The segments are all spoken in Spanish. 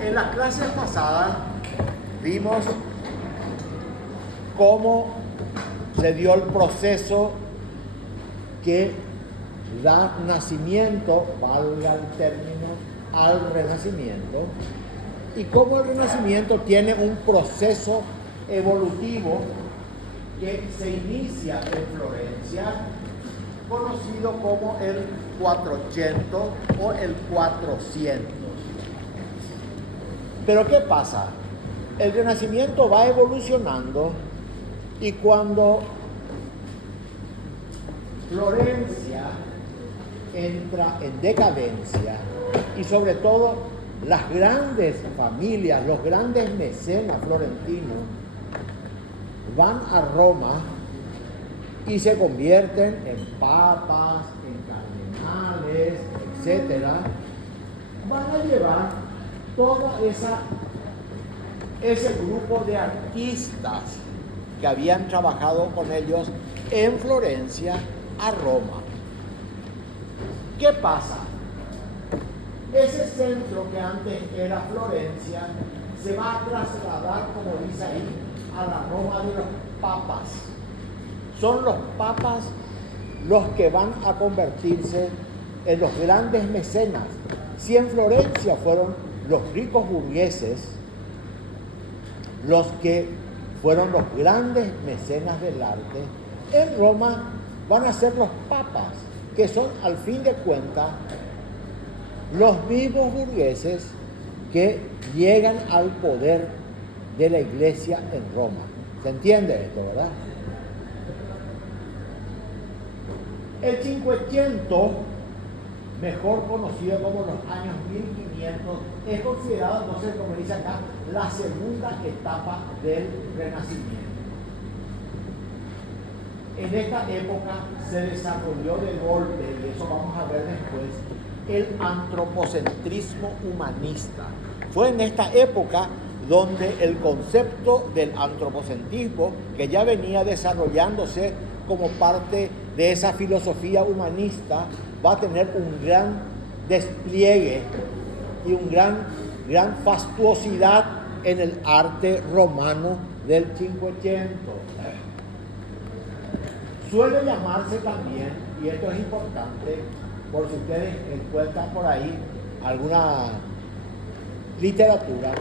En las clases pasadas vimos cómo se dio el proceso que da nacimiento, valga el término, al Renacimiento, y cómo el Renacimiento tiene un proceso evolutivo que se inicia en Florencia, conocido como el 400 o el 400. Pero ¿qué pasa? El Renacimiento va evolucionando y cuando Florencia entra en decadencia y sobre todo las grandes familias, los grandes mecenas florentinos van a Roma y se convierten en papas, en cardenales, etc. Van a llevar todo ese grupo de artistas que habían trabajado con ellos en Florencia a Roma. ¿Qué pasa? Ese centro que antes era Florencia se va a trasladar, como dice ahí, a la Roma de los papas. Son los papas los que van a convertirse en los grandes mecenas. Si en Florencia fueron los ricos burgueses los que fueron los grandes mecenas del arte, en Roma van a ser los papas, que son al fin de cuentas los mismos burgueses que llegan al poder de la iglesia en Roma. ¿Se entiende esto, verdad? El Cinquecento, mejor conocido como los años 1500, es considerado entonces, como dice acá, la segunda etapa del Renacimiento. En esta época se desarrolló de golpe, y eso vamos a ver después, el antropocentrismo humanista. Fue en esta época donde el concepto del antropocentrismo, que ya venía desarrollándose como parte de esa filosofía humanista, va a tener un gran despliegue y un gran fastuosidad en el arte romano del Cinquecento. Suele llamarse también, y esto es importante, por si ustedes encuentran por ahí alguna literatura,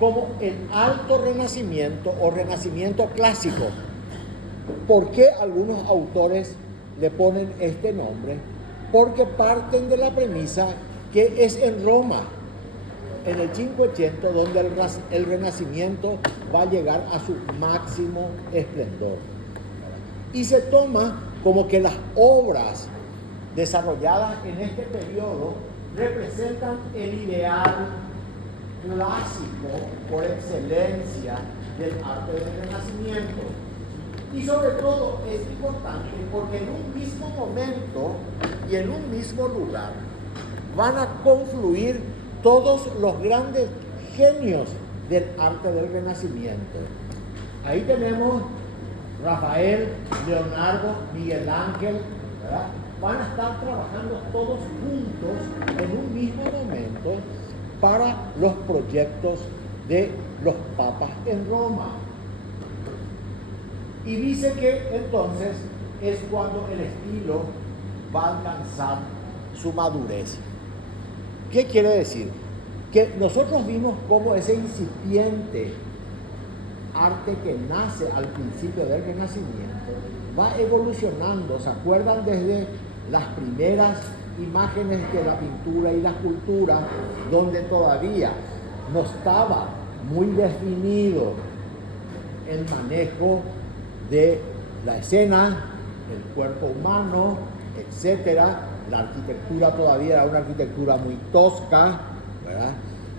como el Alto Renacimiento o Renacimiento Clásico. ¿Por qué algunos autores le ponen este nombre? Porque parten de la premisa que es en Roma, en el Cinquecento, donde el Renacimiento va a llegar a su máximo esplendor. Y se toma como que las obras desarrolladas en este periodo representan el ideal clásico por excelencia del arte del Renacimiento. Y sobre todo es importante porque en un mismo momento y en un mismo lugar van a confluir todos los grandes genios del arte del Renacimiento. Ahí tenemos Rafael, Leonardo, Miguel Ángel, ¿verdad? Van a estar trabajando todos juntos en un mismo momento para los proyectos de los papas en Roma. Y dice que entonces es cuando el estilo va a alcanzar su madurez. ¿Qué quiere decir? Que nosotros vimos cómo ese incipiente arte que nace al principio del Renacimiento va evolucionando. ¿Se acuerdan? Desde las primeras imágenes de la pintura y la escultura, donde todavía no estaba muy definido el manejo de la escena, el cuerpo humano, etcétera. La arquitectura todavía era una arquitectura muy tosca, ¿verdad?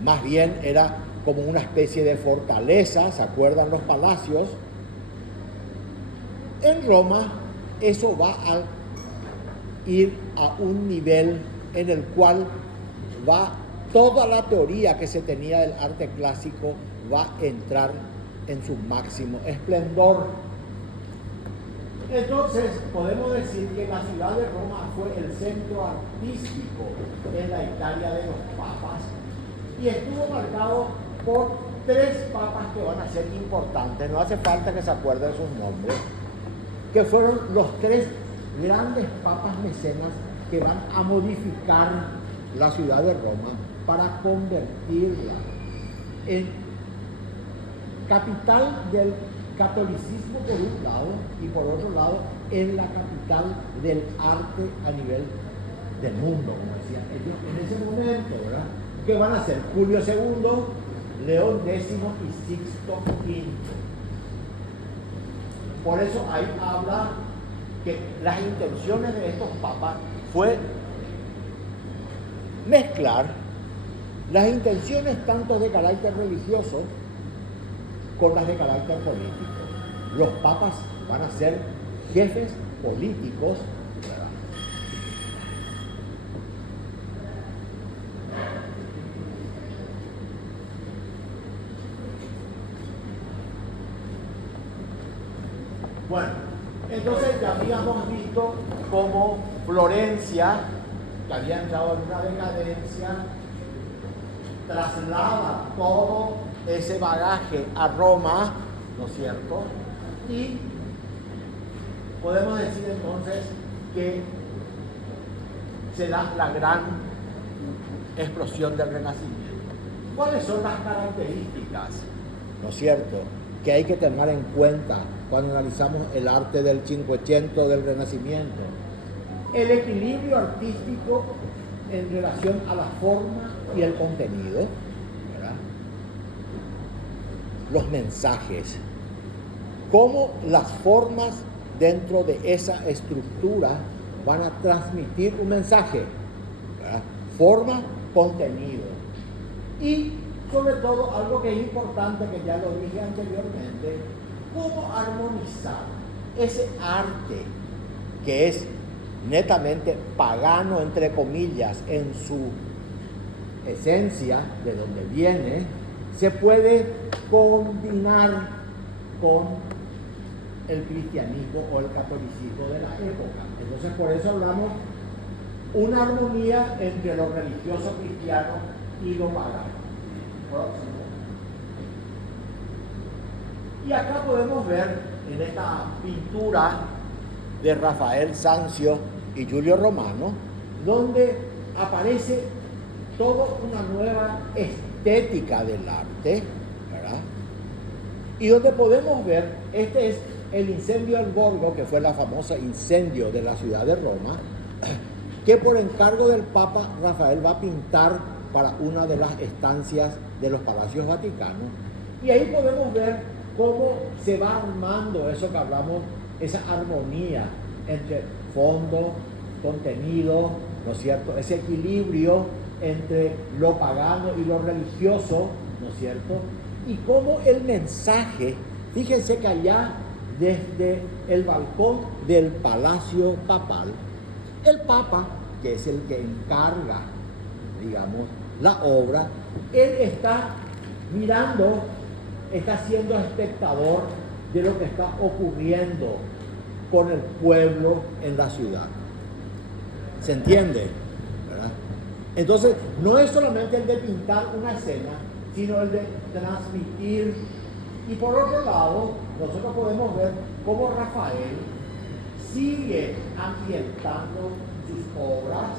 Más bien era como una especie de fortaleza. ¿Se acuerdan los palacios? En Roma eso va a ir a un nivel en el cual va toda la teoría que se tenía del arte clásico va a entrar en su máximo esplendor. Entonces podemos decir que la ciudad de Roma fue el centro artístico en la Italia de los papas y estuvo marcado por 3 papas que van a ser importantes, no hace falta que se acuerden de sus nombres, que fueron los 3 grandes papas mecenas que van a modificar la ciudad de Roma para convertirla en capital del catolicismo por un lado y por otro lado en la capital del arte a nivel del mundo, como decían ellos en ese momento, ¿verdad? Que van a ser Julio II, León X y Sixto V. Por eso ahí habla que las intenciones de estos papas fue mezclar las intenciones tanto de carácter religioso con las de carácter político. Los papas van a ser jefes políticos. Bueno, entonces ya habíamos visto cómo Florencia, que había entrado en una decadencia, traslada todo ese bagaje a Roma, ¿no es cierto? Y podemos decir entonces que se da la gran explosión del Renacimiento. ¿Cuáles son las características, ¿no es cierto?, que hay que tener en cuenta cuando analizamos el arte del Cinquecento, del Renacimiento? El equilibrio artístico en relación a la forma y el contenido, ¿verdad? Los mensajes, cómo las formas dentro de esa estructura van a transmitir un mensaje, ¿verdad? Forma, contenido. Y sobre todo algo que es importante, que ya lo dije anteriormente, cómo armonizar ese arte que es netamente pagano, entre comillas, en su esencia, de donde viene, se puede combinar con el cristianismo o el catolicismo de la época. Entonces, por eso hablamos una armonía entre lo religioso cristiano y lo pagano. Próximo. Y acá podemos ver en esta pintura de Rafael Sanzio y Giulio Romano, donde aparece toda una nueva estética del arte, ¿verdad? Y donde podemos ver, este es el incendio del Borgo, que fue la famosa incendio de la ciudad de Roma, que por encargo del Papa Rafael va a pintar para una de las estancias de los palacios vaticanos. Y ahí podemos ver cómo se va armando eso que hablamos, esa armonía entre fondo, contenido, ¿no es cierto? Ese equilibrio entre lo pagano y lo religioso, ¿no es cierto? Y cómo el mensaje, fíjense que allá desde el balcón del palacio papal, el Papa, que es el que encarga, digamos, la obra, él está mirando, está siendo espectador de lo que está ocurriendo con el pueblo en la ciudad. ¿Se entiende? ¿Verdad? Entonces, no es solamente el de pintar una escena, sino el de transmitir. Y por otro lado, nosotros podemos ver cómo Rafael sigue ambientando sus obras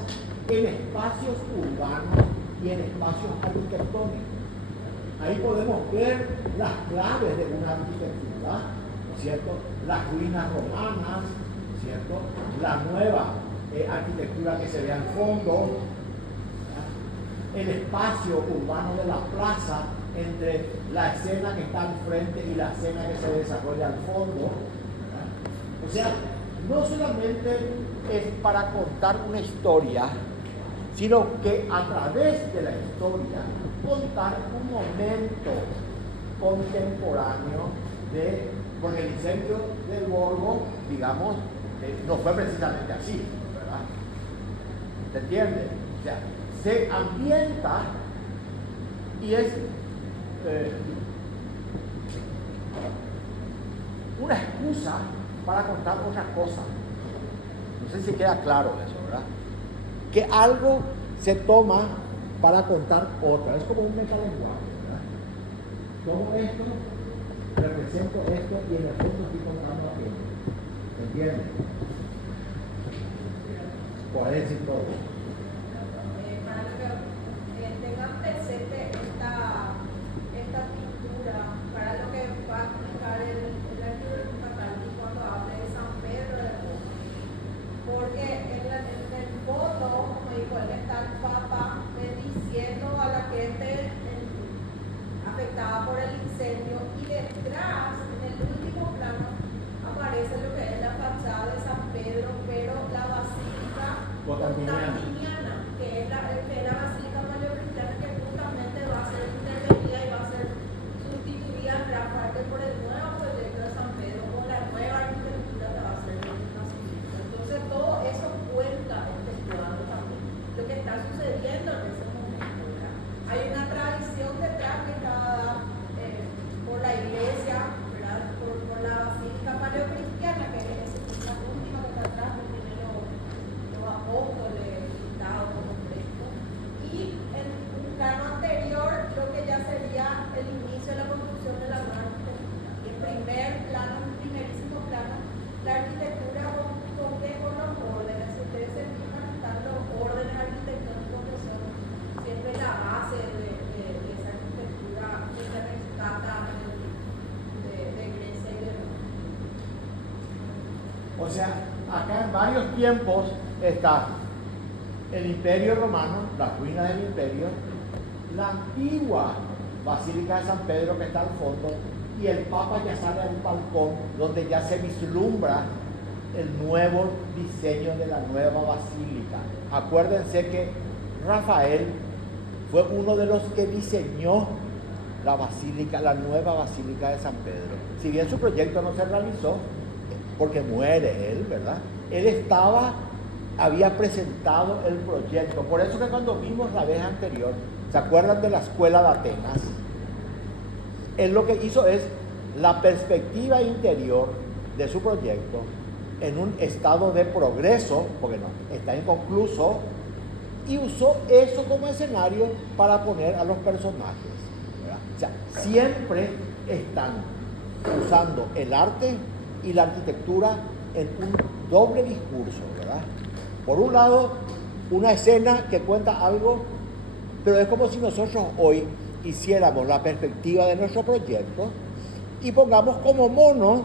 en espacios urbanos y en espacios arquitectónicos. Ahí podemos ver las claves de una arquitectura, ¿no es cierto? Las ruinas romanas, ¿no es cierto? La nueva arquitectura que se ve al fondo, ¿verdad? El espacio urbano de la plaza entre la escena que está al frente y la escena que se desarrolla al fondo, ¿verdad? O sea, no solamente es para contar una historia, sino que a través de la historia contar un momento contemporáneo porque el incendio del Borgo, digamos, no fue precisamente así, ¿verdad? ¿Se entiende? O sea, se ambienta y es una excusa para contar otra cosa. No sé si queda claro eso, ¿verdad? Que algo se toma para contar otra. Es como un metalenguaje, ¿verdad? Tomo esto, represento esto y en el fondo estoy contando aquello. ¿Me entiendes? Por decir todo. Para que tengan presente esta pintura, para lo que va a explicar el arquitecto Cataldi cuando hable de San Pedro de Roma. Porque en el fondo, como dijo él, está el Papa bendiciendo a la gente afectada por el incendio, y detrás, en el último plano, aparece lo que es la fachada de San Pedro, pero la basílica constantiniana, que es la basílica paleocristiana, que justamente va a ser intervenida y va a ser sustituida en gran parte por el nuevo proyecto de San Pedro, con la nueva arquitectura que va a ser el Renacimiento. Entonces todo eso cuenta este cuadro también, lo que está sucediendo en ese momento, ¿verdad? Hay una tradición detrás que está dada por la iglesia, ¿verdad? Por la basílica paleocristiana, que es la última que está atrás, que tiene los apóstoles pintados como frescos. Y en un plano anterior, lo que ya sería el inicio de la construcción de la nueva arquitectura. Y en primer plano, en primerísimo plano, la arquitectura con los órdenes. Si ustedes se fijan, están los órdenes arquitectónicos que son siempre la base de esa arquitectura que se rescata de Grecia y de Roma. O sea, acá en varios tiempos está el Imperio Romano, las ruinas del Imperio, la antigua Basílica de San Pedro que está al fondo, y el Papa ya sale a un balcón donde ya se vislumbra el nuevo diseño de la nueva basílica. Acuérdense que Rafael fue uno de los que diseñó la basílica, la nueva basílica de San Pedro. Si bien su proyecto no se realizó, porque muere él, ¿verdad? Él había presentado el proyecto. Por eso que cuando vimos la vez anterior, ¿se acuerdan de la escuela de Atenas? Él lo que hizo es la perspectiva interior de su proyecto en un estado de progreso, porque no, está inconcluso, y usó eso como escenario para poner a los personajes, ¿verdad? O sea, siempre están usando el arte y la arquitectura en un doble discurso, ¿verdad? Por un lado, una escena que cuenta algo, pero es como si nosotros hoy hiciéramos la perspectiva de nuestro proyecto y pongamos como mono,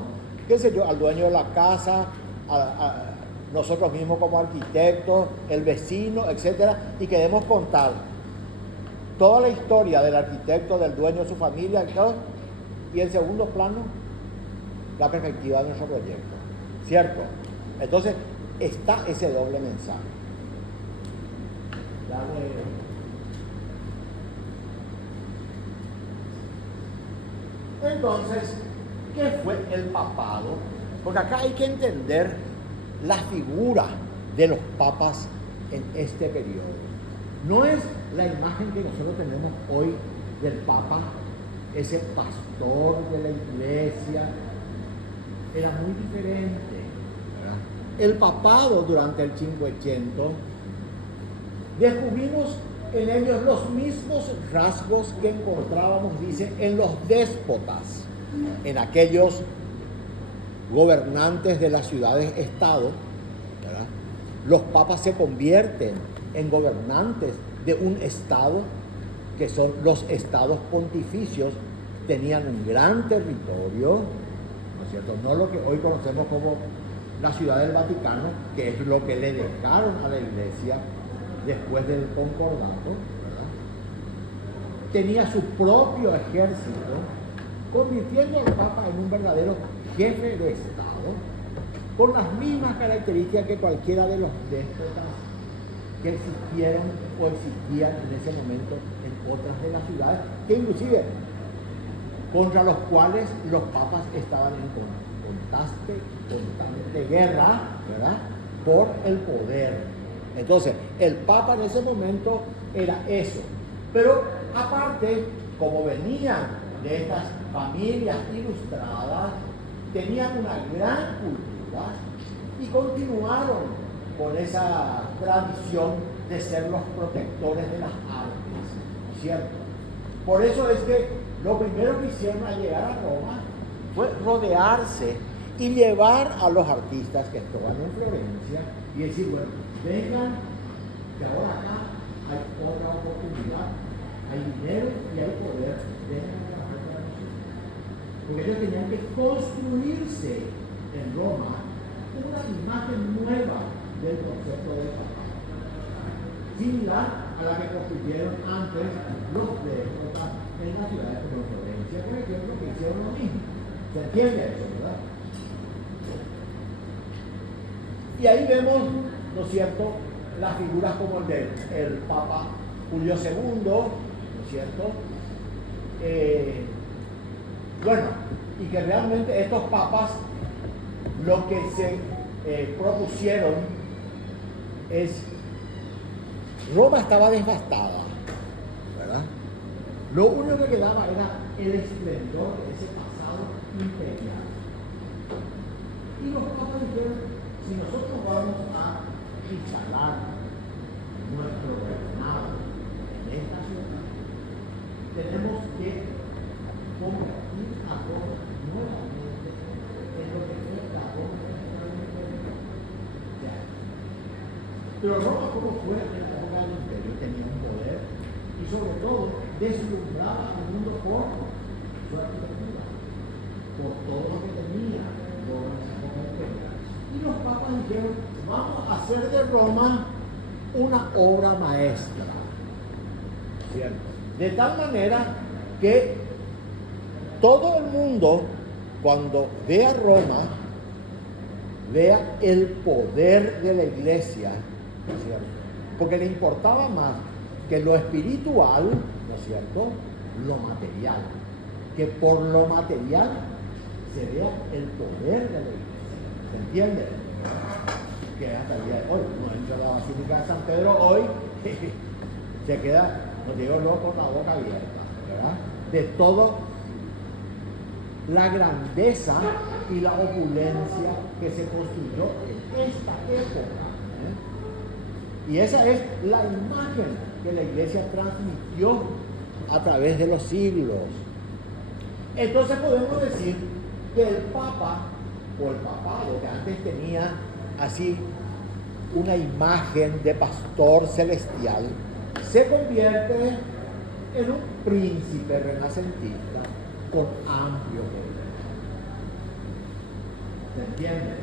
qué sé yo, al dueño de la casa, a nosotros mismos como arquitectos, el vecino, etcétera, y queremos contar toda la historia del arquitecto, del dueño de su familia, y en segundo plano, la perspectiva de nuestro proyecto, ¿cierto? Entonces, está ese doble mensaje. Entonces, ¿qué fue el papado? Porque acá hay que entender la figura de los papas en este periodo. No es la imagen que nosotros tenemos hoy del papa, ese pastor de la iglesia. Era muy diferente, ¿verdad? El papado durante el 500 descubrimos en ellos los mismos rasgos que encontrábamos, dice, en los déspotas, en aquellos gobernantes de las ciudades-estado, ¿verdad? Los papas se convierten en gobernantes de un estado, que son los estados pontificios, tenían un gran territorio, ¿no es cierto? No lo que hoy conocemos como la Ciudad del Vaticano, que es lo que le dejaron a la iglesia después del concordato, ¿verdad? Tenía su propio ejército, convirtiendo al Papa en un verdadero jefe de Estado, con las mismas características que cualquiera de los déspotas que existieron o existían en ese momento en otras de las ciudades, que inclusive contra los cuales los papas estaban en constante guerra, ¿verdad?, por el poder. Entonces, el papa en ese momento era eso. Pero aparte, como venían de estas familias ilustradas, tenían una gran cultura y continuaron con esa tradición de ser los protectores de las artes. ¿cierto? Por eso es que lo primero que hicieron al llegar a Roma fue rodearse y llevar a los artistas que estaban en Florencia y decir, bueno, vengan, que ahora acá hay otra oportunidad, hay dinero y hay poder, vengan a trabajar para nosotros. Porque ellos tenían que construirse en Roma una imagen nueva del concepto de papá, similar a la que construyeron antes los déspotas en las ciudades como Florencia, por ejemplo, que hicieron lo mismo. ¿Se entiende eso, verdad? Y ahí vemos, ¿no es cierto?, las figuras como el Papa Julio II, ¿no es cierto? Bueno, y que realmente estos papas lo que se propusieron es, Roma estaba devastada, ¿verdad? Lo único que quedaba era el esplendor de ese pasado imperial. Y los papas dijeron, si nosotros vamos a instalar nuestro reinado en esta ciudad, tenemos que convertir a Roma nuevamente en lo que fue la Roma originalmente. Pero Roma, como fue en la época del imperio, tenía un poder y sobre todo deslumbraba al mundo por su arquitectura, por todo lo que tenía Roma en esa época imperial. Y los papas dijeron, vamos a hacer de Roma una obra maestra, ¿cierto? De tal manera que todo el mundo, cuando vea Roma, vea el poder de la iglesia, ¿no es cierto? Porque le importaba más que lo espiritual, ¿no es cierto?, lo material, que por lo material se vea el poder de la iglesia. ¿Se entiende? Que hasta el día de hoy, no entra a la Basílica de San Pedro hoy, se queda, no digo loco, con la boca abierta, ¿verdad? De todo la grandeza y la opulencia que se construyó en esta época. Y esa es la imagen que la iglesia transmitió a través de los siglos. Entonces podemos decir que el Papa o el papado, que antes tenía así una imagen de pastor celestial, se convierte en un príncipe renacentista con amplio poder. ¿Se entiende?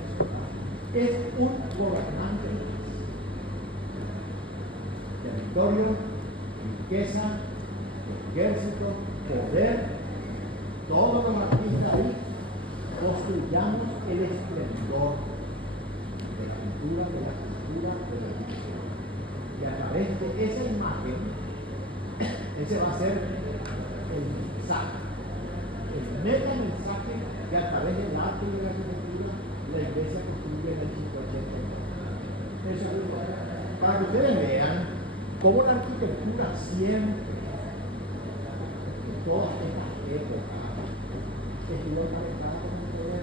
Es un gobernante. Territorio, riqueza, ejército, poder, todos los artistas ahí, construyamos el esplendor de la cultura, de la cultura, de la religión. Y a través de esa imagen, ese va a ser el mensaje, el meta mensaje que a través del arte y de la arquitectura la iglesia construye en el siglo XX. Eso es para que ustedes vean cómo la arquitectura siempre, en todas estas épocas, estuvo conectada con el poder.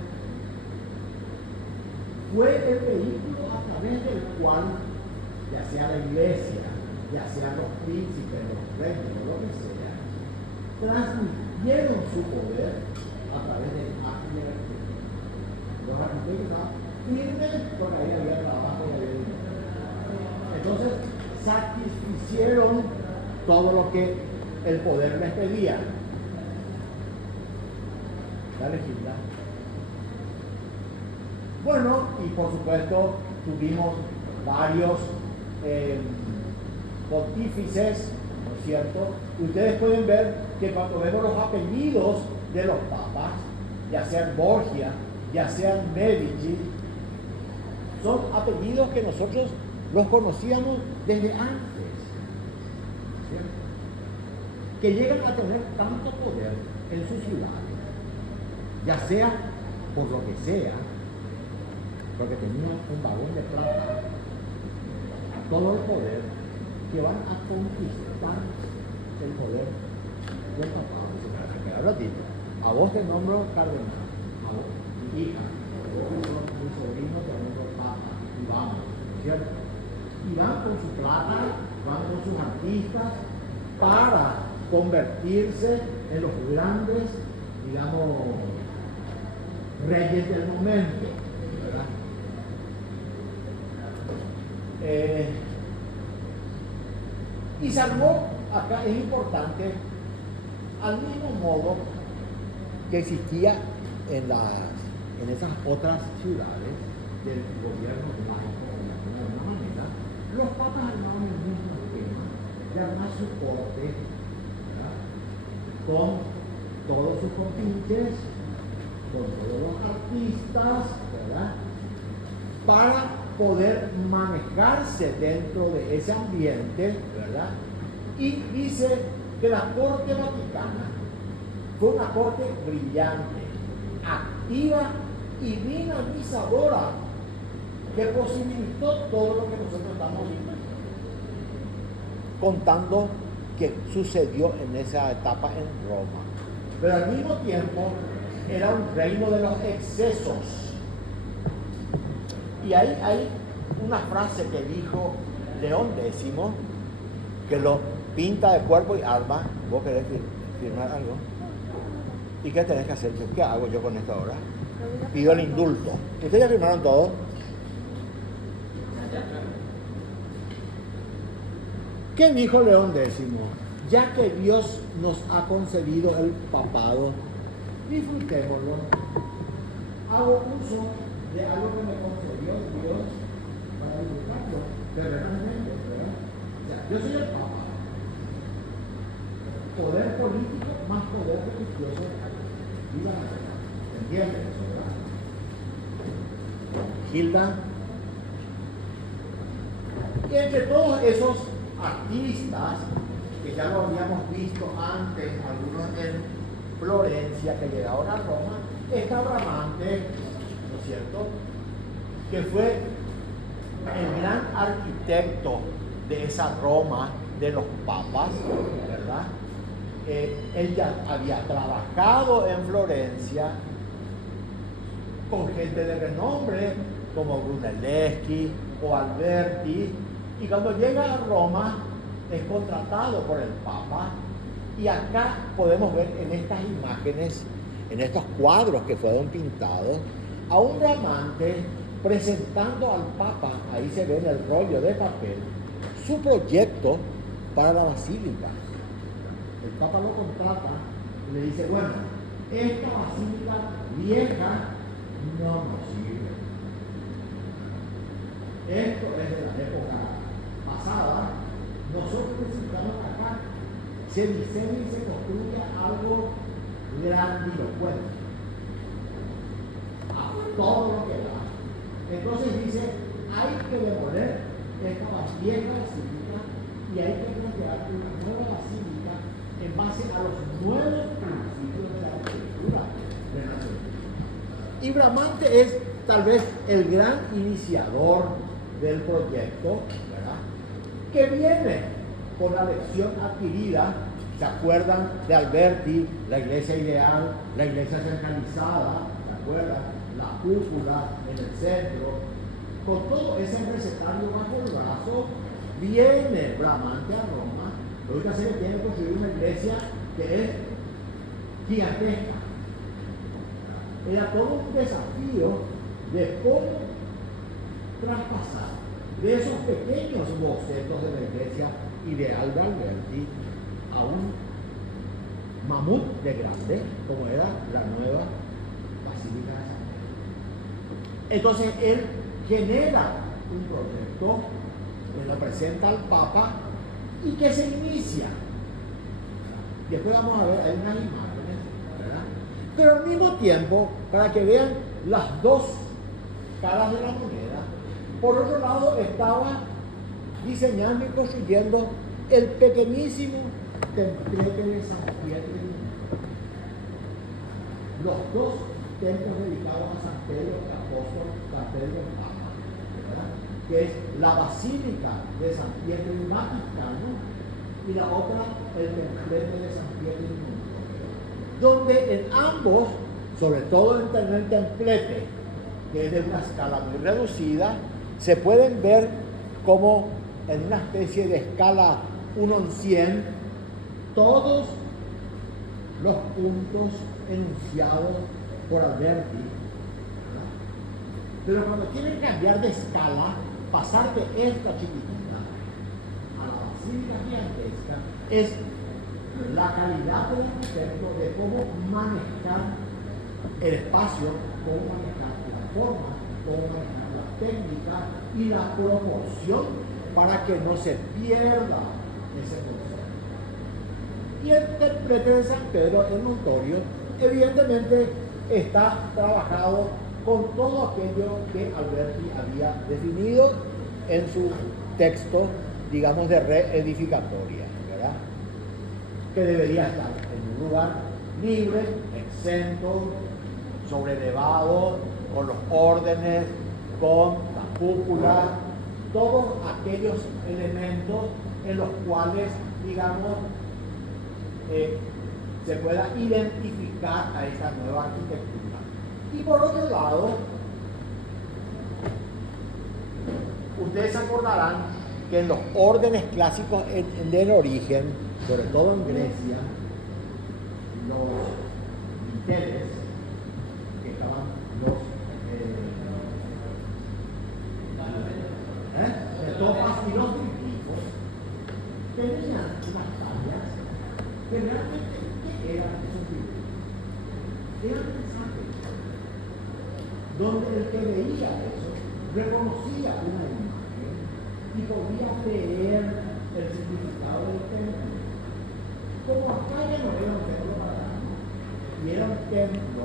Fue el vehículo a través del cual, ya sea la iglesia, ya sean los príncipes, los reyes, o lo que sea, transmitieron su poder a través del arte y de la arquitectura. Los arquitectos estaban firmes porque ahí había trabajo y había dinero. Entonces, satisficieron todo lo que el poder les pedía. Dale, Gilda. Bueno, y por supuesto tuvimos varios pontífices, ¿no es cierto? Ustedes pueden ver que cuando vemos los apellidos de los papas, ya sean Borgia, ya sean Medici, son apellidos que nosotros los conocíamos desde antes, ¿cierto? Que llegan a tener tanto poder en sus ciudades, ya sea por lo que sea, porque tenían un vagón de plata, todo el poder, que van a conquistar el poder del papado. A vos te nombro cardenal, a vos, mi hija, a vos mi sobrino te nombro papa, y vamos, ¿cierto? Y van con su plata, van con sus artistas, para convertirse en los grandes, digamos, reyes del momento, ¿verdad? Y salvó, acá es importante, al mismo modo que existía en esas otras ciudades del gobierno laico, de alguna manera, los papas armaban el mismo esquema de armar su corte, ¿verdad? Con todos sus compinches, con todos los artistas, ¿verdad? Para poder manejarse dentro de ese ambiente, ¿verdad? Y dice que la corte vaticana fue una corte brillante, activa y dinamizadora que posibilitó todo lo que nosotros estamos contando que sucedió en esa etapa en Roma. Pero al mismo tiempo era un reino de los excesos. Y ahí hay una frase que dijo León X, que lo pinta de cuerpo y alma. ¿Vos querés firmar algo? ¿Y qué tenés que hacer? ¿Qué hago yo con esto ahora? Pido el indulto. ¿Ustedes ya firmaron todo? ¿Qué dijo León X? Ya que Dios nos ha concedido el papado, disfrutémoslo. Hago uso de algo que me concedió Dios para disfrutarlo terrenalmente, ¿verdad? O sea, yo soy el Papa. Poder político más poder religioso. Viva la verdad. ¿Entiendes eso, verdad? Gilda. Y entre todos esos artistas, que ya lo habíamos visto antes, algunos en Florencia, que llegaron a Roma, está Bramante, ¿no es cierto?, que fue el gran arquitecto de esa Roma de los papas, ¿verdad? Él ya había trabajado en Florencia con gente de renombre como Brunelleschi o Alberti, y cuando llega a Roma es contratado por el Papa, y acá podemos ver en estas imágenes, en estos cuadros que fueron pintados, a un Bramante presentando al Papa, ahí se ve en el rollo de papel, su proyecto para la basílica. El Papa lo contrata y le dice, bueno, esta basílica vieja no nos sirve. Esto es de la época pasada. Nosotros necesitamos que acá se diseñe y se construya algo grandilocuente. A todo lo que da. Entonces dice, hay que demoler esta vieja basílica y hay que crear una nueva basílica en base a los nuevos principios de la arquitectura renacentista. Y Bramante es tal vez el gran iniciador del proyecto, ¿verdad?, que viene con la lección adquirida. ¿Se acuerdan de Alberti? La iglesia ideal, la iglesia centralizada, ¿se acuerdan? La cúpula en el centro, con todo ese recetario bajo el brazo, viene Bramante a Roma. Lo que hace es que tiene que construir una iglesia que es gigantesca. Era todo un desafío de cómo traspasar de esos pequeños bocetos de la iglesia ideal de Alberti a un mamut de grande, como era la nueva Basílica de San Pedro. Entonces él genera un proyecto que lo presenta al Papa y que se inicia. Después vamos a ver, hay unas imágenes, ¿verdad? Pero al mismo tiempo, para que vean las dos caras de la moneda, por otro lado estaba diseñando y construyendo el pequeñísimo templete de San Pietro. Los dos templos dedicados a San Pedro el Apóstol, San Pedro el Papa, ¿verdad?, que es la Basílica de San Pietro el Vaticano y la otra el templete de San Pietro el Mundo, donde en ambos, sobre todo en el templete, que es de una escala muy reducida, se pueden ver como en una especie de escala 1 en 100, todos los puntos enunciados por Alberti, ¿verdad? Pero cuando quieren cambiar de escala, pasar de esta chiquitita a la basílica gigantesca, es la calidad del arquitecto de cómo manejar el espacio, cómo manejar la forma, cómo manejar la técnica y la proporción para que no se pierda ese concepto. Y el templete de San Pedro en Montorio evidentemente está trabajado con todo aquello que Alberti había definido en su texto, digamos, de reedificatoria, ¿verdad? Que debería estar en un lugar libre, exento, sobrelevado, con los órdenes, con la cúpula, todos aquellos elementos en los cuales, digamos, se pueda identificar a esa nueva arquitectura. Y por otro lado, ustedes se acordarán que en los órdenes clásicos del origen, sobre todo en Grecia, los dinteles, que estaban los estofas y los triplicos, tenían unas tallas que realmente, ¿qué eran esos triplicos? Eran mensajes, donde el que veía eso reconocía una imagen y podía leer el significado del templo. Como acá ya no era un templo pagano, y era un templo,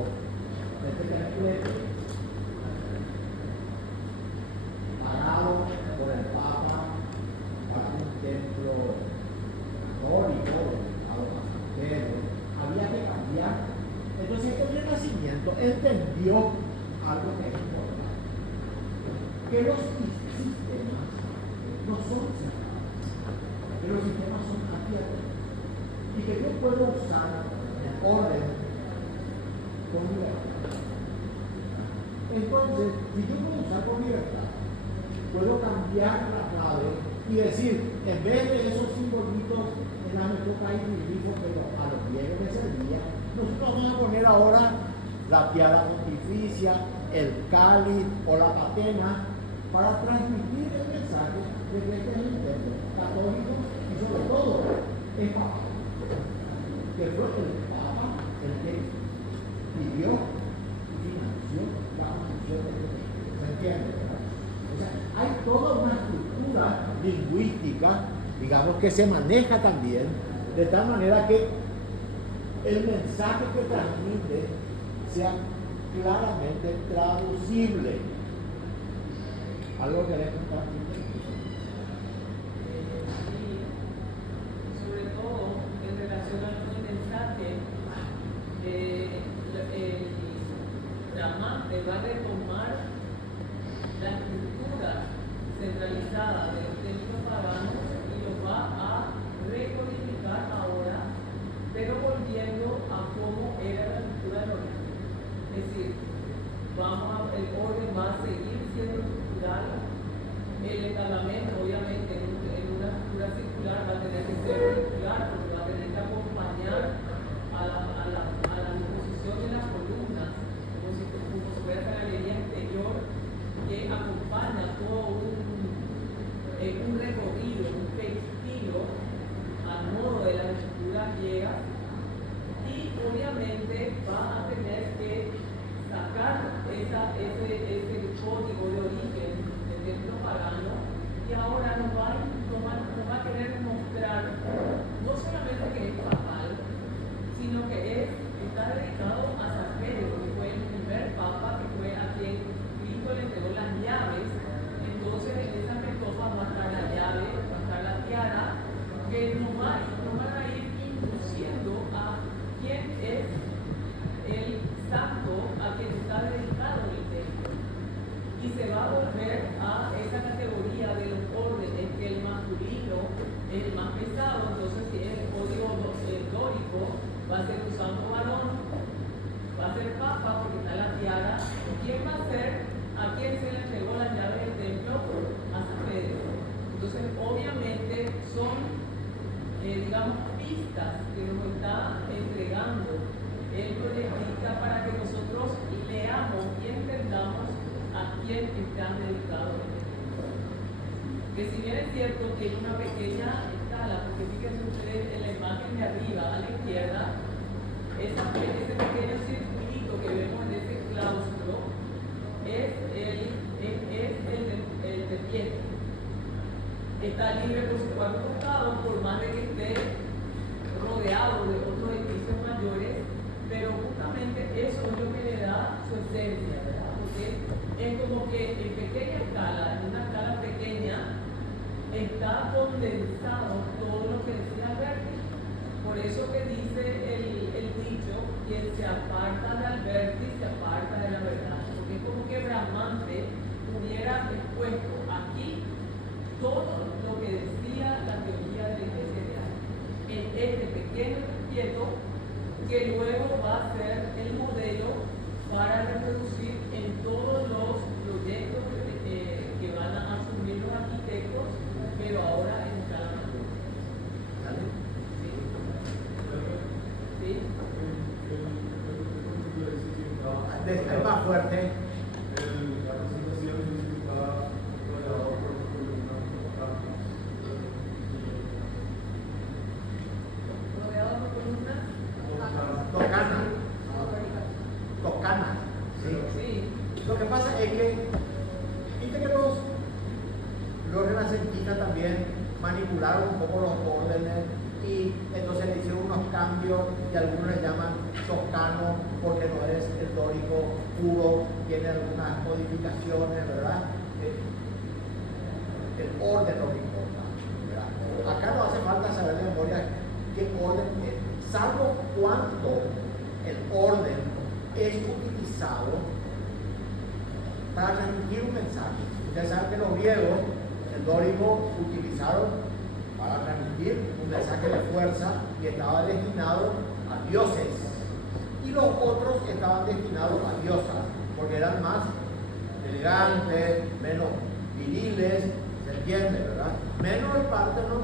este templete, pagado por el Papa para un templo católico, dedicado a San Pedro, había que cambiar. Entonces el Renacimiento entendió algo que es importante, que los sistemas no son cerrados, que los sistemas son abiertos y que yo puedo usar el orden con libertad. Entonces, si yo puedo usar con libertad, puedo cambiar la clave y decir, en vez de esos simbolitos en la metroca y grifo, pero a los griegos les servía, nosotros vamos a poner ahora la tiara pontificia, el cáliz o la patena, para transmitir el mensaje de que este es un templo católico y sobre todo el Papa, que fue el Papa el que pidió y financió la construcción de este templo. ¿Se entiende? O sea, hay toda una estructura lingüística, digamos, que se maneja también de tal manera que el mensaje que transmite sea claramente traducible. ¿Algo que le compartir? Sobre todo en relación al mensaje, el llamante va a retomar la estructura centralizada de los templos paganos y los va a recodificar ahora, pero volviendo a cómo era la estructura del origen. Es decir, el orden va a seguir siendo estructural, el entablamento obviamente en una estructura circular va a tener que ser circular porque va a tener que acompañar a la disposición de las columnas, como si fuera la galería exterior que acompaña todo un recorrido, un estilo al modo de las estructuras griegas, y obviamente va a tener que sacar ese código de origen del templo pagano, y ahora nos va a querer mostrar no solamente que es papal, sino que está dedicado a San Pedro, que fue el primer papa, que fue a quien Cristo le entregó las llaves. Entonces en esa mestofa va a estar la llave, va a estar la tiara, que nos van a ir induciendo a quién es el santo a quien está dedicado el templo. Y se va a volver a esa categoría de los órdenes, que el masculino es el más pesado. Entonces si es el código dórico, va a ser un santo varón, va a ser papa porque está la tiara. ¿Quién va a ser? ¿A quién se le entregó las llaves del templo? A San Pedro. Entonces obviamente son, digamos, pistas que nos está entregando el proyectista para que nosotros leamos y entendamos a quién están dedicados este libro. Que si bien es cierto, tiene una pequeña escala, porque fíjense ustedes en la imagen de arriba a la izquierda, ese pequeño circulito que vemos en ese claustro es el de pie. Está libre por sus cuatro costados, por más de que esté rodeado de otros edificios mayores, pero justamente eso es lo que le da su esencia, ¿verdad? Porque es como que en pequeña escala, en una escala pequeña, está condensado todo lo que decía Alberti. Por eso que dice el dicho, quien se aparta de Alberti se aparta de la verdad, porque es como que Bramante hubiera expuesto aquí todo lo que decía la teología de la Iglesia de Asia en este pequeño respieto que luego va a ser el modelo para reproducir en todos los proyectos que van a asumir los arquitectos, pero ahora en escala mayor. ¿Sí? ¿Sí? Es más fuerte. Toscana. ¿Sí? Sí. Lo que pasa es que, viste que los renacentistas también manipularon un poco los órdenes y entonces le hicieron unos cambios y algunos le llaman toscano porque no es el dórico puro, tiene algunas modificaciones, ¿verdad? El orden lo que importa, ¿verdad? Acá no hace falta saber de memoria qué orden es, salvo cuando el orden es utilizado para transmitir un mensaje. Ustedes saben que los griegos, el dórico, utilizaron para transmitir un mensaje de fuerza y estaba destinado a dioses. Y los otros estaban destinados a diosas, porque eran más elegantes, menos viriles, se entiende, ¿verdad? Menos el Parteno,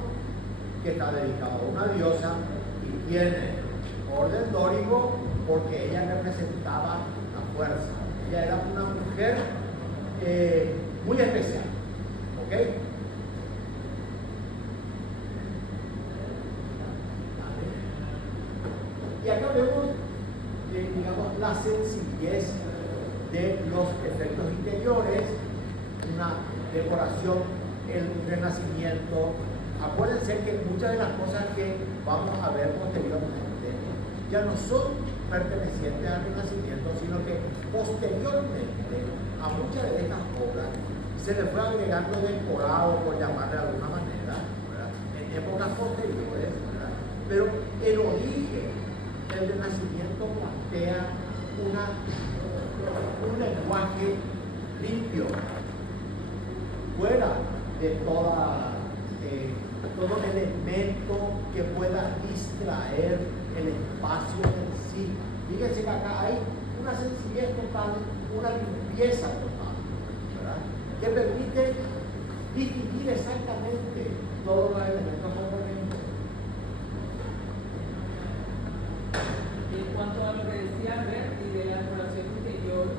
que está dedicado a una diosa y tiene orden dórico porque ella representaba la fuerza. Ella era una mujer muy especial, ¿ok? Y acá vemos, digamos, la sencillez de los efectos interiores, una decoración, el renacimiento. Acuérdense que muchas de las cosas que vamos a ver posteriormente ya no son pertenecientes al Renacimiento, sino que posteriormente a muchas de estas obras se le fue agregando decorado, por llamarle de alguna manera, ¿verdad? En épocas posteriores, ¿verdad? Pero el origen del Renacimiento plantea un lenguaje limpio, fuera de todo elemento que pueda distraer el espacio en sí. Fíjense que acá hay una sencillez total, una limpieza total, ¿verdad? Que permite distinguir exactamente todos los elementos componentes. En cuanto a lo que decía Alberti de la decoración interior,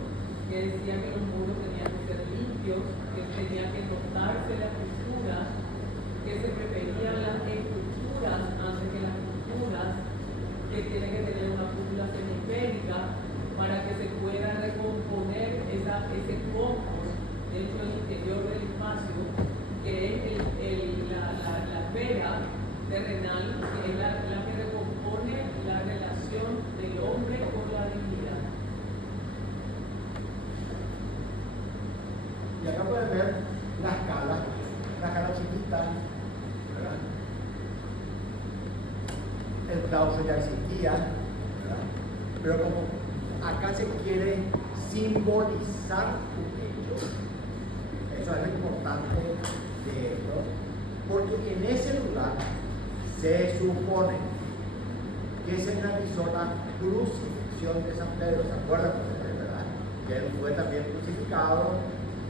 que decía que los muros tenían que ser limpios, que tenía que notarse la estructura, que se preferían las estructuras antes que las culturas, que tiene que tener una cúpula semiférica para que se pueda recomponer ese compost dentro del interior del espacio, que es la esfera terrenal, que es la que recompone la relación del hombre con la divinidad. Y acá pueden ver la escala chiquita, ¿verdad? El claustro ya existía, ¿verdad? Pero como acá se quiere simbolizar un hecho, eso es lo importante de esto, porque en ese lugar se supone que se realizó la crucifixión de San Pedro, ¿se acuerdan ustedes, verdad? Que él fue también crucificado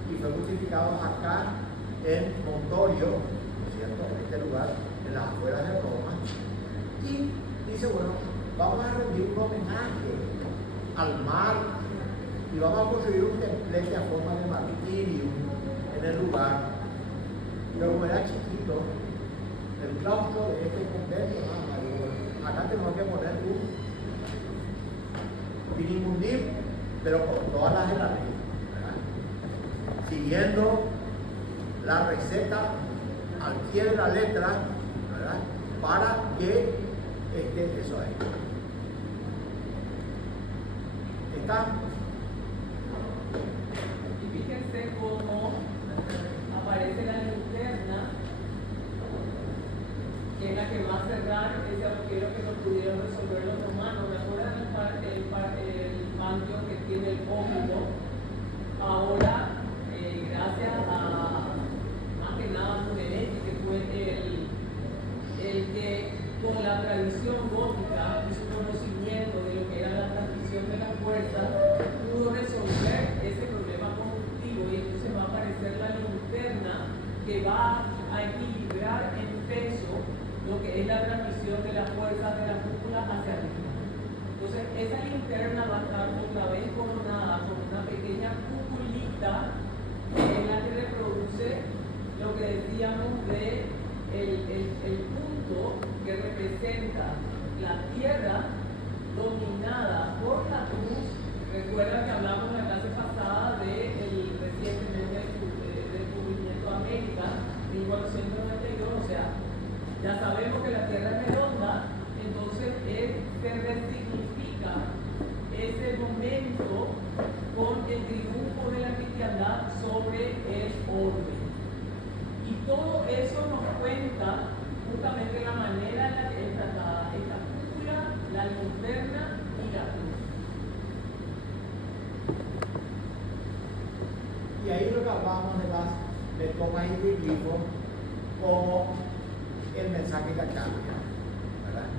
y fue crucificado acá en Montorio, ¿no es cierto? En este lugar, en las afueras de Roma. Y Y dice, bueno, vamos a rendir un homenaje al mar y vamos a construir un templete a forma de martirio en el lugar. Pero como era chiquito, el claustro de este convento, acá tenemos que poner un minimundib, pero con todas las de la ley, ¿verdad? Siguiendo la receta al pie de la letra, ¿verdad? Para que esté eso ahí. ¿Está? Y fíjense cómo aparece la linterna, que es la que va a cerrar ese agujero que no pudieron resolver los romanos. ¿Me acuerdan el patio que tiene el óculo? Ahora, gracias a más que nada Brunetti, que fue el que con la tradición gótica y su conocimiento de lo que era la transmisión de la fuerza, pudo resolver ese problema conductivo, y entonces va a aparecer la linterna que va a equilibrar en peso lo que es la transmisión de las fuerzas de la cúpula hacia arriba. Entonces esa linterna va a estar otra vez coronada con una pequeña cúpulita que es la que reproduce lo que decíamos de el punto que representa la tierra dominada por la cruz. Recuerda que hablamos en la clase pasada del recientemente descubrimiento de América, 1492, o sea, ya sabemos que la tierra es redonda, entonces se resignifica ese momento con el triunfo de la cristiandad sobre el orden. Y todo eso nos cuenta justamente la manera en la que es tratada esta cúpula, la linterna y la cruz. Y ahí lo que hablábamos de tomas y glifos como el mensaje que cambia, ¿verdad?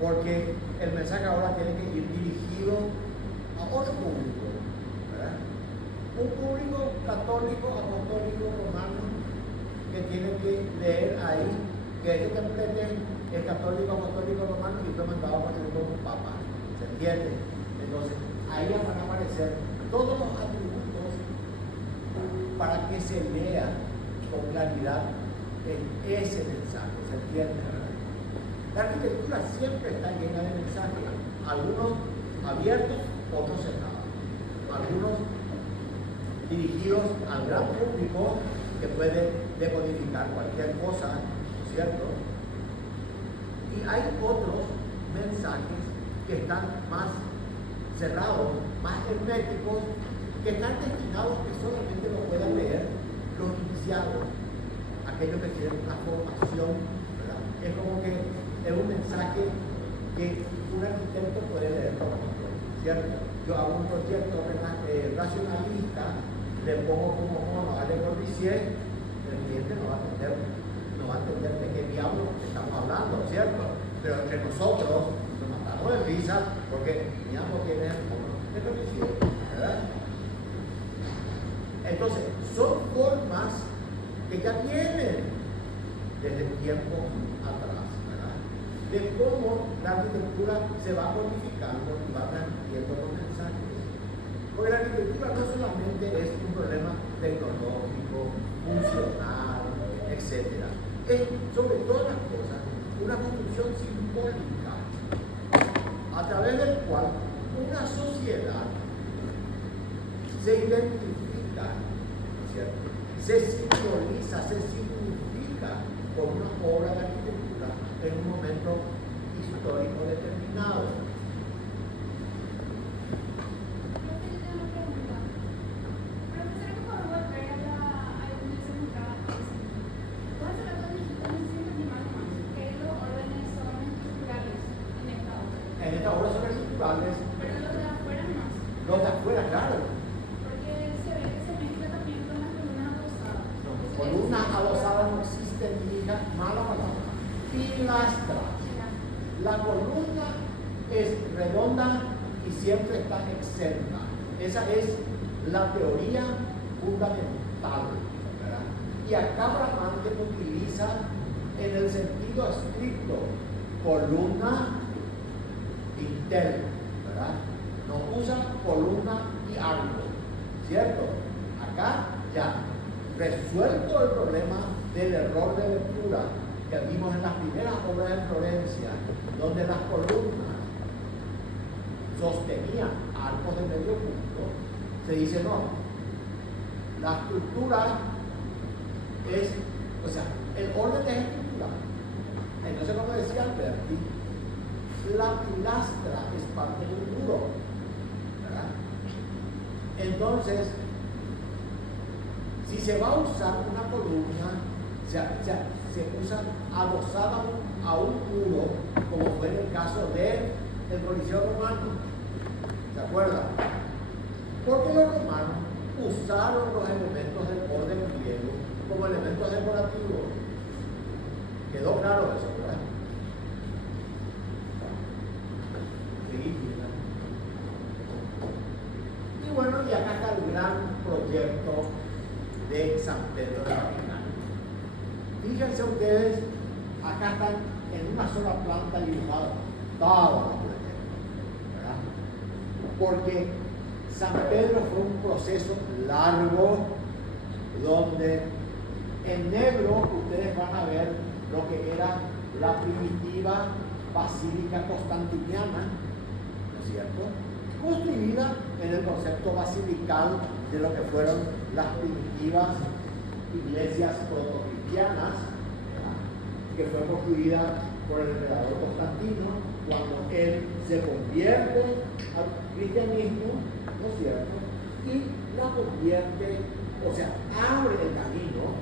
Porque el mensaje ahora tiene que ir dirigido a otro público, ¿verdad? Un público católico, apostólico, romano, que tiene que leer ahí que este templete es católico, apostólico, romano y fue mandado por el nuevo papa. ¿Se entiende? Entonces, ahí van a aparecer todos los atributos para que se lea con claridad ese mensaje. ¿Se entiende? ¿Verdad? La arquitectura siempre está llena de mensajes, algunos abiertos, otros cerrados, algunos dirigidos al gran público que puede decodificar cualquier cosa, ¿cierto? Y hay otros mensajes que están más cerrados, más herméticos, que están destinados que solamente lo puedan leer los iniciados, aquellos que tienen una formación, ¿verdad? Es como que es un mensaje que un arquitecto puede leer, ¿cierto? Yo hago un proyecto racionalista, le pongo como mono a Le Corbusier, el cliente no va a entender de qué diablo estamos hablando, ¿cierto? Pero entre nosotros nos matamos de risa porque miramos quién es el mono de Corbusier, ¿verdad? Entonces, son formas que ya vienen desde tiempo atrás, ¿verdad? De cómo la arquitectura se va codificando y va transmitiendo los mensajes. Porque la arquitectura no solamente es un problema tecnológico, funcional, etc. Es, sobre todas las cosas, una construcción simbólica a través del cual una sociedad se identifica, ¿cierto? Se simboliza, se significa con una obra de arquitectura en un momento histórico determinado. En esta obra son estructurales. Pero los de afuera no. Los de afuera, claro. Porque se ve que se mezcla también con las columnas adosadas. No, columna adosada no existe en Liga, mala palabra. Pilastra. La columna es redonda y siempre está exenta. Esa es la teoría fundamental, ¿verdad? Y acá Bramante utiliza en el sentido estricto columna interna, ¿verdad? No usa columna y arco, ¿cierto? Acá ya resuelto el problema del error de lectura que vimos en las primeras obras de Florencia, donde las columnas sostenían arcos de medio punto, se dice no, la estructura es, o sea, el orden es estructural. Entonces, como decía Alberti, la pilastra es parte de un muro, ¿verdad? Entonces, si se va a usar una columna, se usa adosada a un muro, como fue en el caso del Coliseo Romano. ¿Se acuerdan? Porque los romanos usaron los elementos del orden griego como elementos decorativos. ¿Quedó claro eso, verdad? Seguimos. Y bueno, y acá está el gran proyecto de San Pedro de Vaticano. Fíjense ustedes, acá están en una sola planta dibujada todos los proyectos, ¿verdad? Porque San Pedro fue un proceso largo donde en negro ustedes van a ver lo que era la primitiva basílica constantiniana, ¿no es cierto? Construida en el concepto basilical de lo que fueron las primitivas iglesias protocristianas, ¿verdad? Que fue construida por el emperador Constantino cuando él se convierte al cristianismo, ¿no es cierto? Y la convierte, o sea, abre el camino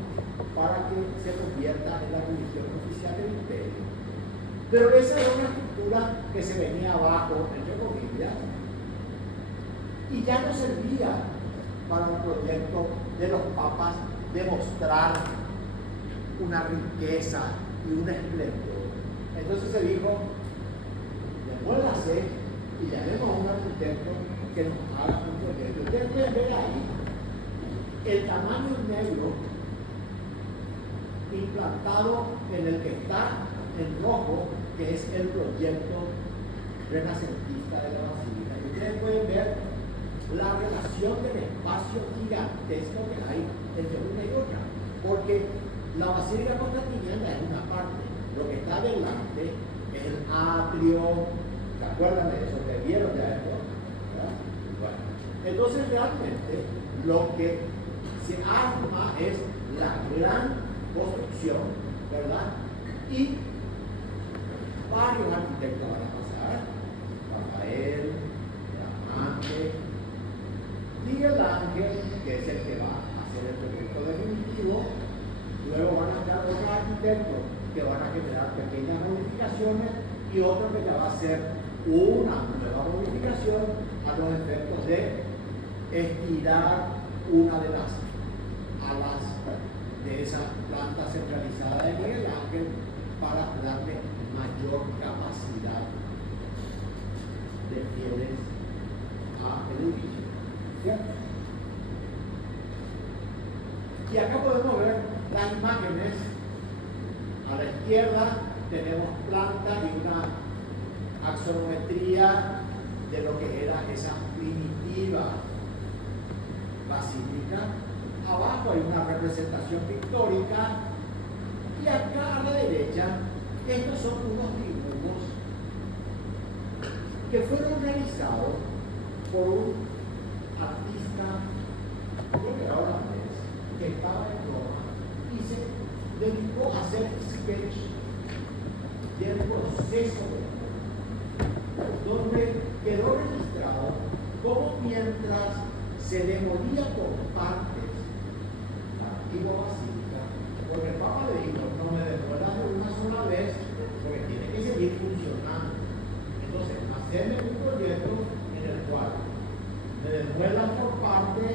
para que se convierta en la religión oficial del imperio. Pero esa era una estructura que se venía abajo, entre comillas, y ya no servía para un proyecto de los papas de mostrar una riqueza y un esplendor. Entonces se dijo, devuélvase y llamemos a un arquitecto que nos haga un proyecto. Ustedes pueden ver ahí el tamaño negro implantado en el que está en rojo, que es el proyecto renacentista de la basílica. Y ustedes pueden ver la relación del espacio gigantesco que hay entre una y otra, porque la basílica constantiniana es una parte, lo que está delante es el atrio. ¿Se acuerdan de eso? ¿Que vieron ya esto? ¿Verdad? Bueno, entonces realmente lo que se arma es la gran construcción, ¿verdad? Y varios arquitectos van a pasar: Rafael, Diamante, Miguel Ángel, que es el que va a hacer el proyecto definitivo. Luego van a estar otros arquitectos que van a generar pequeñas modificaciones y otro que ya va a hacer una nueva modificación a los efectos de estirar una de las alas de esa planta centralizada de Miguel Ángel para darle mayor capacidad de fieles al edificio. ¿Cierto? Y acá podemos ver las imágenes. A la izquierda tenemos planta y una axonometría de lo que era esa primitiva basílica. Abajo hay una representación pictórica y acá a la derecha estos son unos dibujos que fueron realizados por un artista, creo que era holandés, que estaba en Roma y se dedicó a hacer sketch del proceso donde quedó registrado cómo mientras se demolía por partes la antigua basílica, porque el Papa le dijo, no me devuelvas de una sola vez porque tiene que seguir funcionando. Entonces, hacerme un proyecto en el cual me devuelvan por parte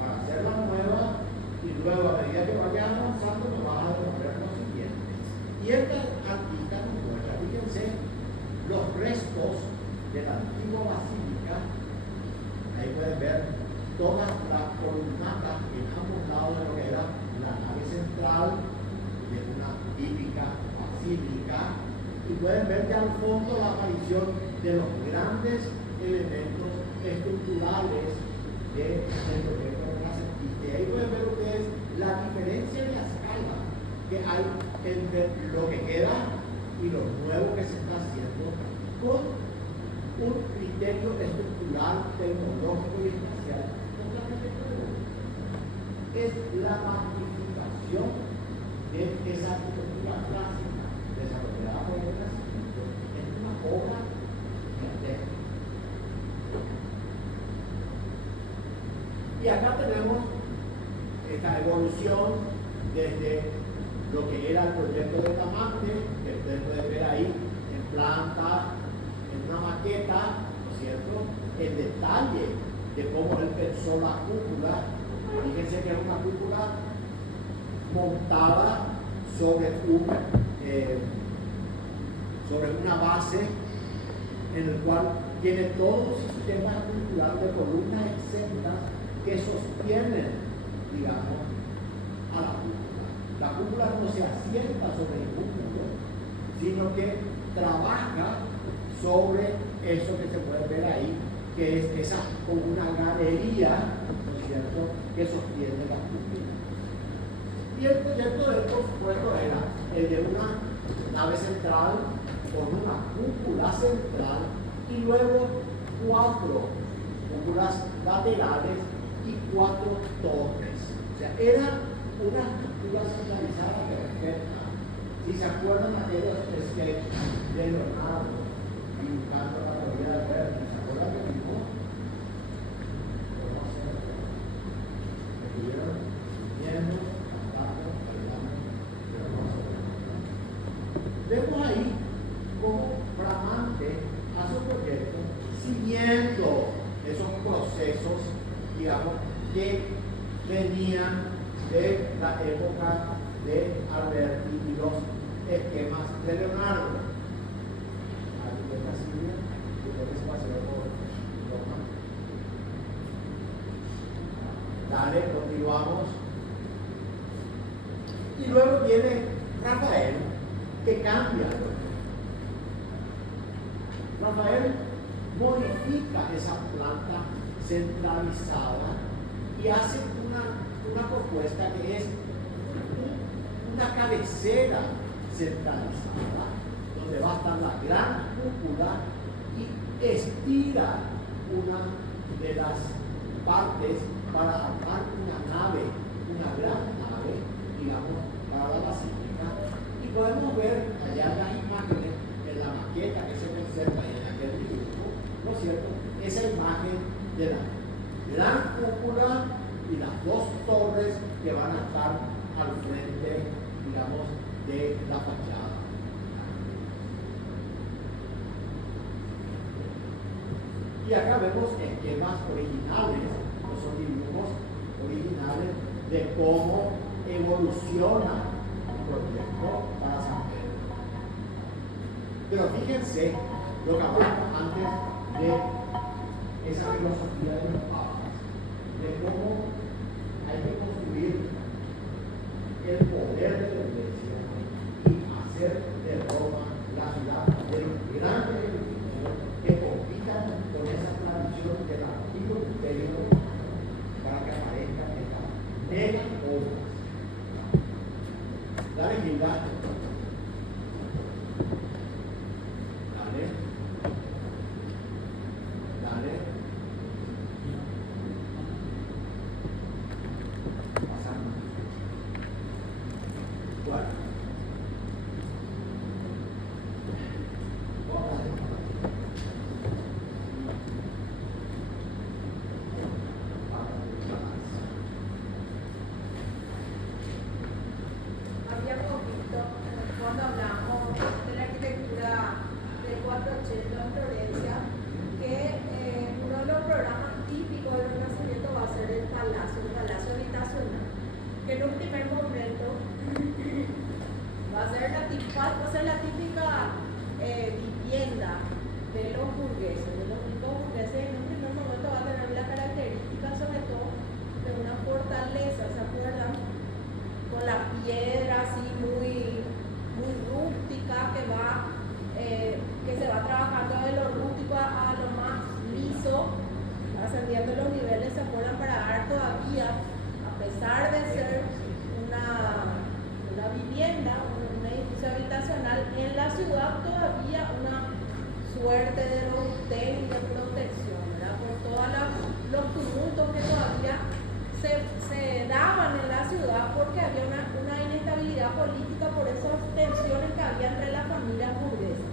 para hacer la nueva y luego a medida que vaya avanzando me vas a devolver lo siguiente. Y esta artista nos muestra, fíjense, los restos de la antigua basílica. Ahí pueden ver todas las columnatas en ambos lados de lo que era la nave central de una típica basílica, y pueden ver que al fondo la aparición de los grandes elementos estructurales del proyecto renacentista. Y ahí pueden ver ustedes la diferencia de la escala que hay entre lo que queda y lo nuevo que se está haciendo con un criterio estructural, tecnológico y espacial totalmente nuevo. Es la magnificación de esa arquitectura clásica desarrollada por el Renacimiento en una obra gigantesca. Y acá tenemos esta evolución desde lo que era el proyecto de Tamante, que ustedes pueden ver ahí en planta, en una maqueta, ¿no es cierto? El detalle de cómo él pensó la cúpula. Fíjense que es una cúpula montada sobre una base en el cual tiene todo un sistema estructural de columnas exentas que sostienen, digamos, a la cúpula. La cúpula no se asienta sobre ningún muro, sino que trabaja sobre eso que se puede ver ahí, que es esa como una galería, ¿no es cierto?, que sostiene la cúpula. Y el proyecto de él, por supuesto, era el de una nave central con una cúpula central y luego 4 cúpulas laterales y 4 torres. O sea, era una estructura centralizada perfecta. Si se acuerdan de los sketches de Leonardo dibujando la teoría del verde, ¿se acuerdan que dibujó? Estuvieron viendo, cantando, bailando, pero no se recuerdan. Vemos ahí cómo Bramante hace un proyecto siguiendo esos procesos, digamos, que venían de la época de Alberti y los esquemas de Leonardo. Dale, continuamos. Y luego viene Rafael, que cambia. Rafael modifica esa planta centralizada y hace una propuesta que es una cabecera centralizada, donde va a estar la gran cúpula y estira una de las partes para armar una nave, una gran nave, digamos, para la basílica. Y podemos ver allá en las imágenes, en la maqueta que se conserva en aquel dibujo, ¿no es cierto?, esa imagen de la gran cúpula y las 2 torres que van a estar al frente, digamos, de la fachada. Y acá vemos esquemas originales, no son dibujos originales de cómo evoluciona un proyecto para San Pedro. Pero fíjense lo que hablamos antes de esa filosofía de los papas, de cómo hay que construir el poder de la iglesia y hacer de Roma la ciudad de los grandes edificios que compitan con esa tradición del antiguo imperio para que aparezcan estas mega obras. Dale, Gilda. Dale. Dale. Pasando. Bueno. Habíamos visto cuando hablamos de la arquitectura del 480 en Florencia que uno de los programas típicos del Renacimiento va a ser el palacio habitacional, que en un primer momento va a ser la típica vivienda de los burgueses, de los ricos burgueses. En un primer momento va a tener la característica sobre todo de una fortaleza, ¿se acuerdan? Con la piedra así muy rústica que va que se va trabajando de lo rústico a lo más liso, ascendiendo los niveles, se acuerdan, para dar todavía, a pesar de ser una vivienda, un edificio habitacional, en la ciudad todavía una suerte de robustez y de protección, ¿verdad? Por todos los tumultos que todavía se daban en la ciudad, porque había una inestabilidad política por esas tensiones que había entre las familias burguesas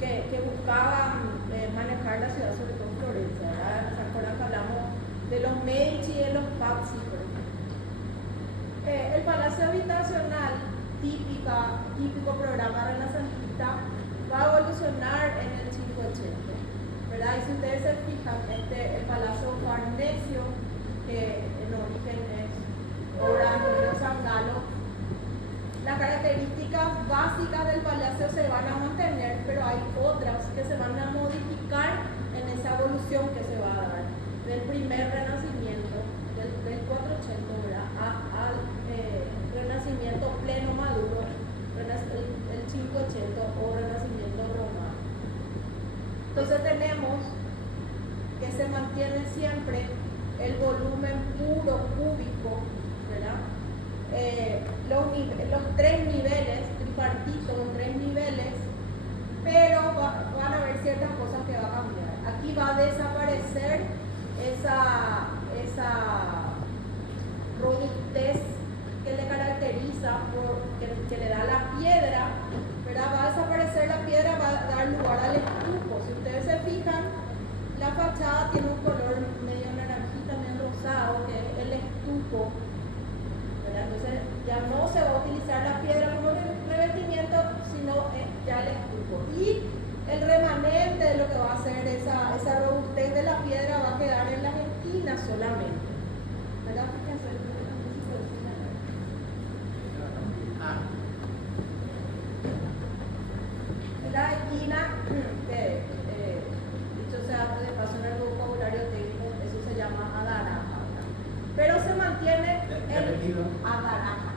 que buscaban manejar la ciudad, sobre todo Florencia, ¿verdad? ¿Se acuerdan que hablamos de los Medici y de los Pazzi, por ejemplo? El palacio habitacional, típico programa renacentista, va a evolucionar en el 580, ¿verdad? Y si ustedes se fijan, el Palacio Farnesio, que en origen es obra de Antonio Zangalo, las características básicas del palacio se van a mantener, pero hay otras que se van a modificar en esa evolución que se va a dar del primer renacimiento, del 480, ¿verdad? Al renacimiento pleno maduro, el 580 o renacimiento romano. Entonces tenemos que se mantiene siempre el volumen puro cúbico, ¿verdad? Los tres niveles, tripartitos, los tres niveles, pero van a haber ciertas cosas que va a cambiar. Aquí va a desaparecer esa robustez que le caracteriza, que le da la piedra, ¿verdad? Va a desaparecer la piedra, va a dar lugar al estuco. Si ustedes se fijan, la fachada tiene un color medio naranjita, medio rosado, que es el estuco, ¿verdad? Entonces ya no se va a utilizar la piedra como revestimiento, sino ya el estuco. Y el remanente de lo que va a ser esa robustez de la piedra va a quedar en las esquinas solamente, ¿verdad? Fíjense. La esquina, que dicho sea de paso en el vocabulario técnico, eso se llama adaraja, ¿verdad? Pero se mantiene el adaraja.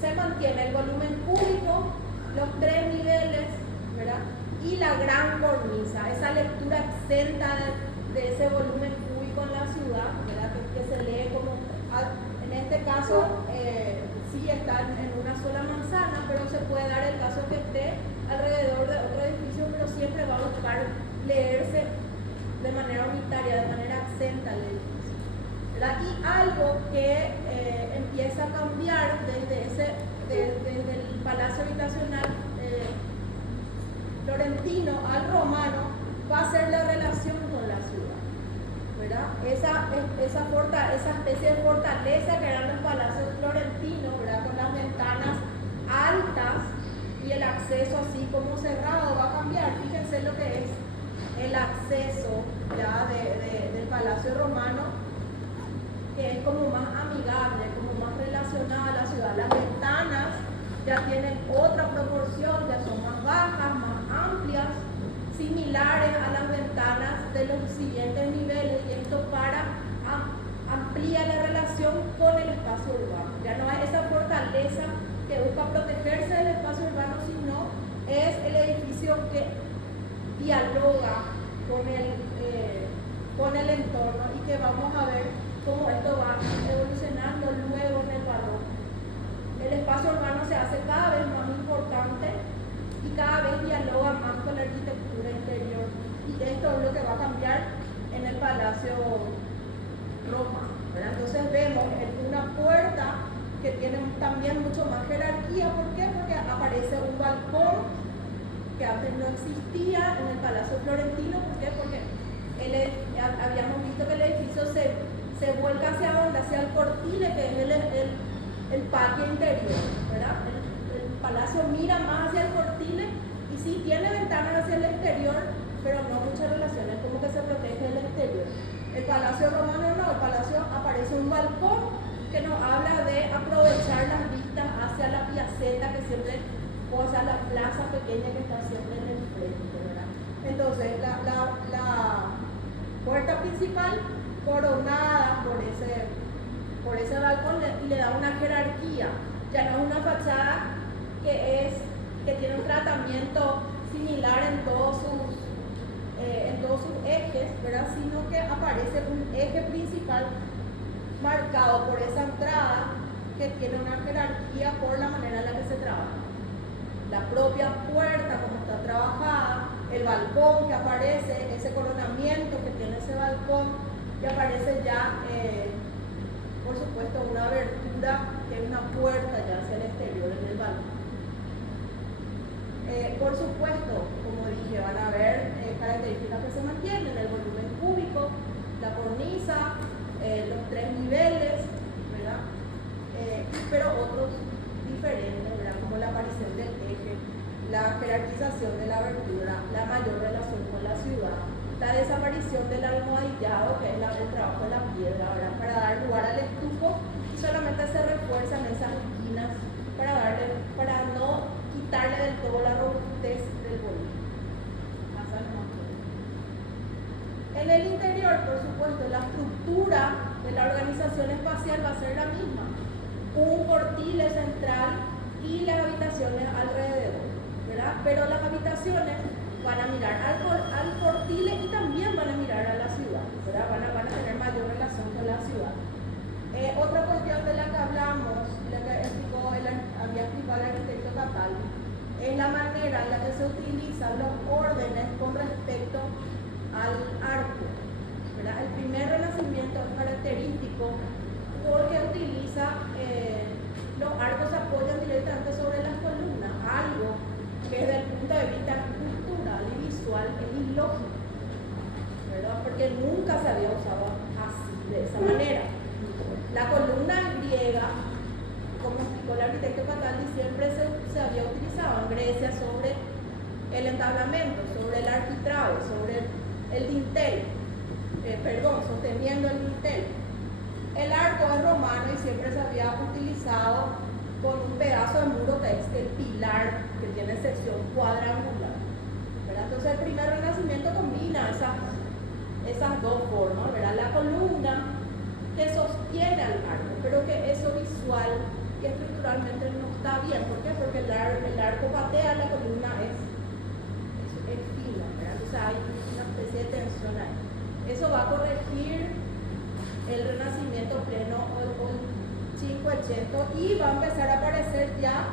Se mantiene el volumen cúbico, los tres niveles, ¿verdad? Y la gran cornisa, esa lectura exenta de ese volumen cúbico en la ciudad, ¿verdad? Que se lee como, en este caso, sí está en una sola manzana, pero se puede dar el caso que esté alrededor de otro edificio, pero siempre va a buscar leerse de manera unitaria, de manera exenta el edificio, ¿verdad? Y algo que empieza a cambiar desde el palacio habitacional florentino al romano va a ser la relación con la ciudad, ¿verdad? Esa especie de fortaleza que eran los palacios florentinos, ¿verdad? Con las ventanas altas y el acceso así como cerrado va a cambiar. Fíjense lo que es el acceso ya del palacio romano, que es como más amigable, como más relacionada a la ciudad. Las ventanas ya tienen otra proporción, ya son más bajas, más amplias, similares a las ventanas de los siguientes niveles, y esto amplía la relación con el espacio urbano. Ya no hay esa fortaleza que busca protegerse del espacio urbano, sino es el edificio que dialoga con el entorno, y que vamos a ver cómo esto va evolucionando luego en el barroco. El espacio urbano se hace cada vez más importante y cada vez dialoga más con la arquitectura interior, y esto es lo que va a cambiar en el Palacio Romano, ¿verdad? Entonces vemos una puerta que tiene también mucho más jerarquía. ¿Por qué? Porque aparece un balcón que antes no existía en el Palacio Florentino. ¿Por qué? Porque habíamos visto que el edificio se vuelca hacia donde, hacia el cortile, que es el patio interior, ¿verdad? El palacio mira más hacia el cortile y sí tiene ventanas hacia el exterior, pero no muchas relaciones, como que se protege el exterior. El Palacio Romano no, el palacio aparece un balcón que nos habla de aprovechar las vistas hacia la piaceta que siempre, o hacia la plaza pequeña que está siempre en el frente, ¿verdad? Entonces, la puerta principal coronada por ese balcón le da una jerarquía. Ya no es una fachada que es que tiene un tratamiento similar en todos sus ejes, ¿verdad? Sino que aparece un eje principal marcado por esa entrada que tiene una jerarquía por la manera en la que se trabaja. La propia puerta, como está trabajada, el balcón que aparece, ese coronamiento que tiene ese balcón, que aparece ya, por supuesto, una abertura que es una puerta ya hacia el exterior en el balcón. Por supuesto, como dije, van a haber características que se mantienen: el volumen cúbico, la cornisa, los 3 niveles, ¿verdad? Pero otros diferentes, ¿verdad? Como la aparición del eje, la jerarquización de la abertura, la mayor relación con la ciudad, la desaparición del almohadillado, que es el trabajo de la piedra, ¿verdad? Para dar lugar al estuco, y solamente se refuerzan esas esquinas para no quitarle del todo la robustez del volumen. En el interior, por supuesto, la estructura de la organización espacial va a ser la misma: un portil central y las habitaciones alrededor, ¿verdad? Pero las habitaciones van a mirar al portil y también van a mirar a la ciudad, ¿verdad? Van a tener mayor relación con la ciudad. Otra cuestión de la que hablamos, la que había explicado el arquitecto Cataldi, es la manera en la que se utilizan los órdenes con respecto al arco, ¿verdad? El primer renacimiento es característico porque utiliza, los arcos se apoyan directamente sobre las columnas, algo que desde el punto de vista cultural y visual es ilógico, ¿verdad? Porque nunca se había usado así, de esa manera. La columna griega, como explicó el arquitecto Cataldi, siempre se había utilizado en Grecia sobre el entablamento, sobre el arquitrabe, sobre el dintel, sosteniendo el dintel. El arco es romano y siempre se había utilizado con un pedazo de muro que es el pilar, que tiene sección cuadrangular, ¿verdad? Entonces el primer renacimiento combina esas dos formas, ¿verdad? La columna que sostiene al arco, pero que eso visual y estructuralmente no está bien. ¿Por qué? Porque el arco patea, la columna es fina, ¿verdad? Entonces hay una especie de tensión ahí. Eso va a corregir el renacimiento pleno o el 580 y va a empezar a aparecer ya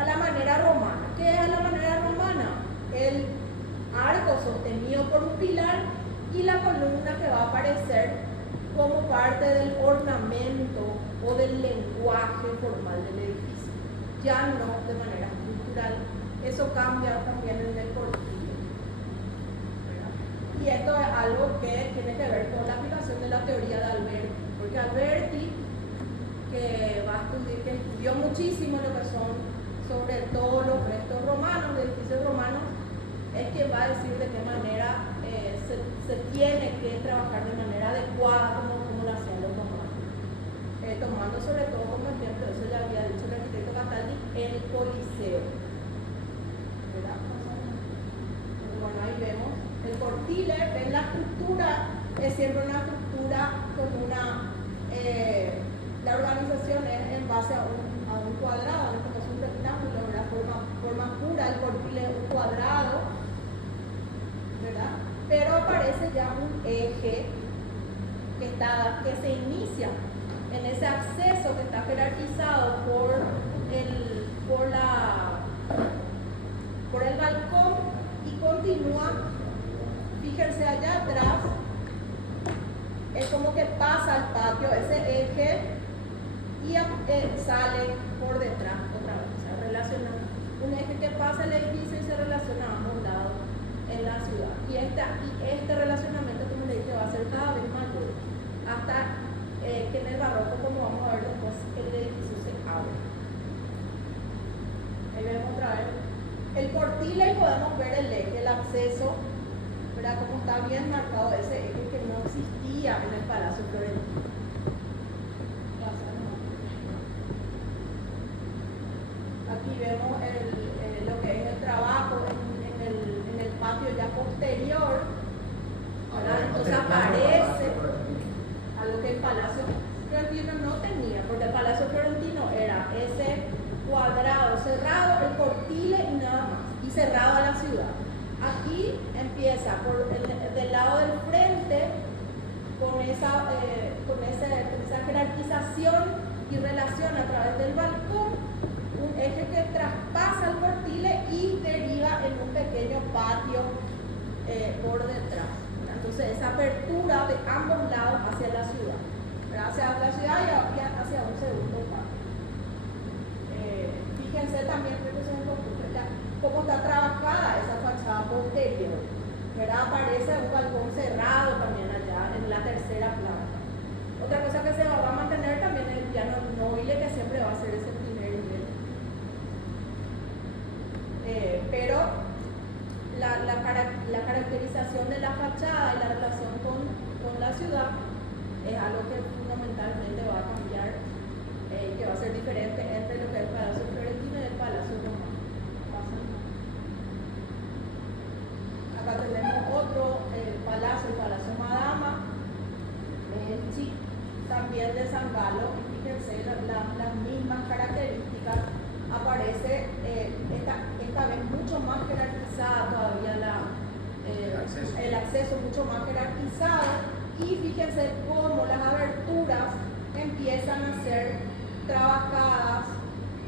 a la manera romana. ¿Qué es a la manera romana? El arco sostenido por un pilar y la columna que va a aparecer como parte del ornamento o del lenguaje formal del edificio, ya no de manera estructural. Eso cambia también en el portillo, ¿verdad? Y esto es algo que tiene que ver con la aplicación de la teoría de Alberti, porque Alberti, que estudió muchísimo lo que son sobre todo los restos romanos, de edificios romanos, es quien va a decir de qué manera se tiene que trabajar de manera adecuada como lo hacían los romanos. Tomando sobre todo como ejemplo, eso ya había dicho el arquitecto Cataldi, el Coliseo, ¿verdad? Bueno, ahí vemos el portile. Ven la estructura, es siempre una estructura con la organización es en base a un cuadrado, en este caso un rectángulo, ¿verdad? Forma pura, el portile es un cuadrado, ¿verdad? Pero aparece ya un eje que se inicia en ese acceso que está jerarquizado por el balcón y continúa. Fíjense allá atrás, es como que pasa al patio ese eje y sale por detrás otra vez, o sea, relaciona un eje que pasa el edificio y se relaciona a ambos lados en la ciudad. Y este relacionamiento, como le dije, va a ser cada vez mayor hasta que en el barroco, como vamos a ver después, el edificio se abre. Ahí vemos otra vez el portil, y podemos ver el eje, el acceso, ¿verdad? Como está bien marcado ese eje que no existía en el Palacio Florentino. Aquí vemos lo que es el trabajo en el patio ya posterior, ¿verdad? Entonces aparece a lo que el Palacio Florentino no tenía, porque el Palacio Florentino era ese cuadrado, cerrado, el cortile y nada más, y cerrado a la ciudad. Aquí empieza del lado del frente con esa jerarquización y relación a través del balcón, un eje que traspasa el cortile y deriva en un pequeño patio por detrás. Entonces esa apertura de ambos lados hacia la ciudad, hacia la ciudad y hacia un segundo patio. Fíjense también cómo está trabajada esa fachada posterior. Aparece un balcón cerrado también allá en la tercera planta. Otra cosa que se va a mantener también es el piano noble, que siempre va a ser ese primer nivel. Pero la caracterización de la fachada y la relación con la ciudad es algo que fundamentalmente va a cambiar, que va a ser diferente entre lo que es el Palacio Florentino y el Palacio Romano. Acá tenemos otro palacio, el Palacio Madama, también de San Galo, y fíjense las mismas características. Aparece esta vez mucho más jerarquizada todavía el acceso mucho más jerarquizado, y fíjense cómo las aberturas empiezan a ser trabajadas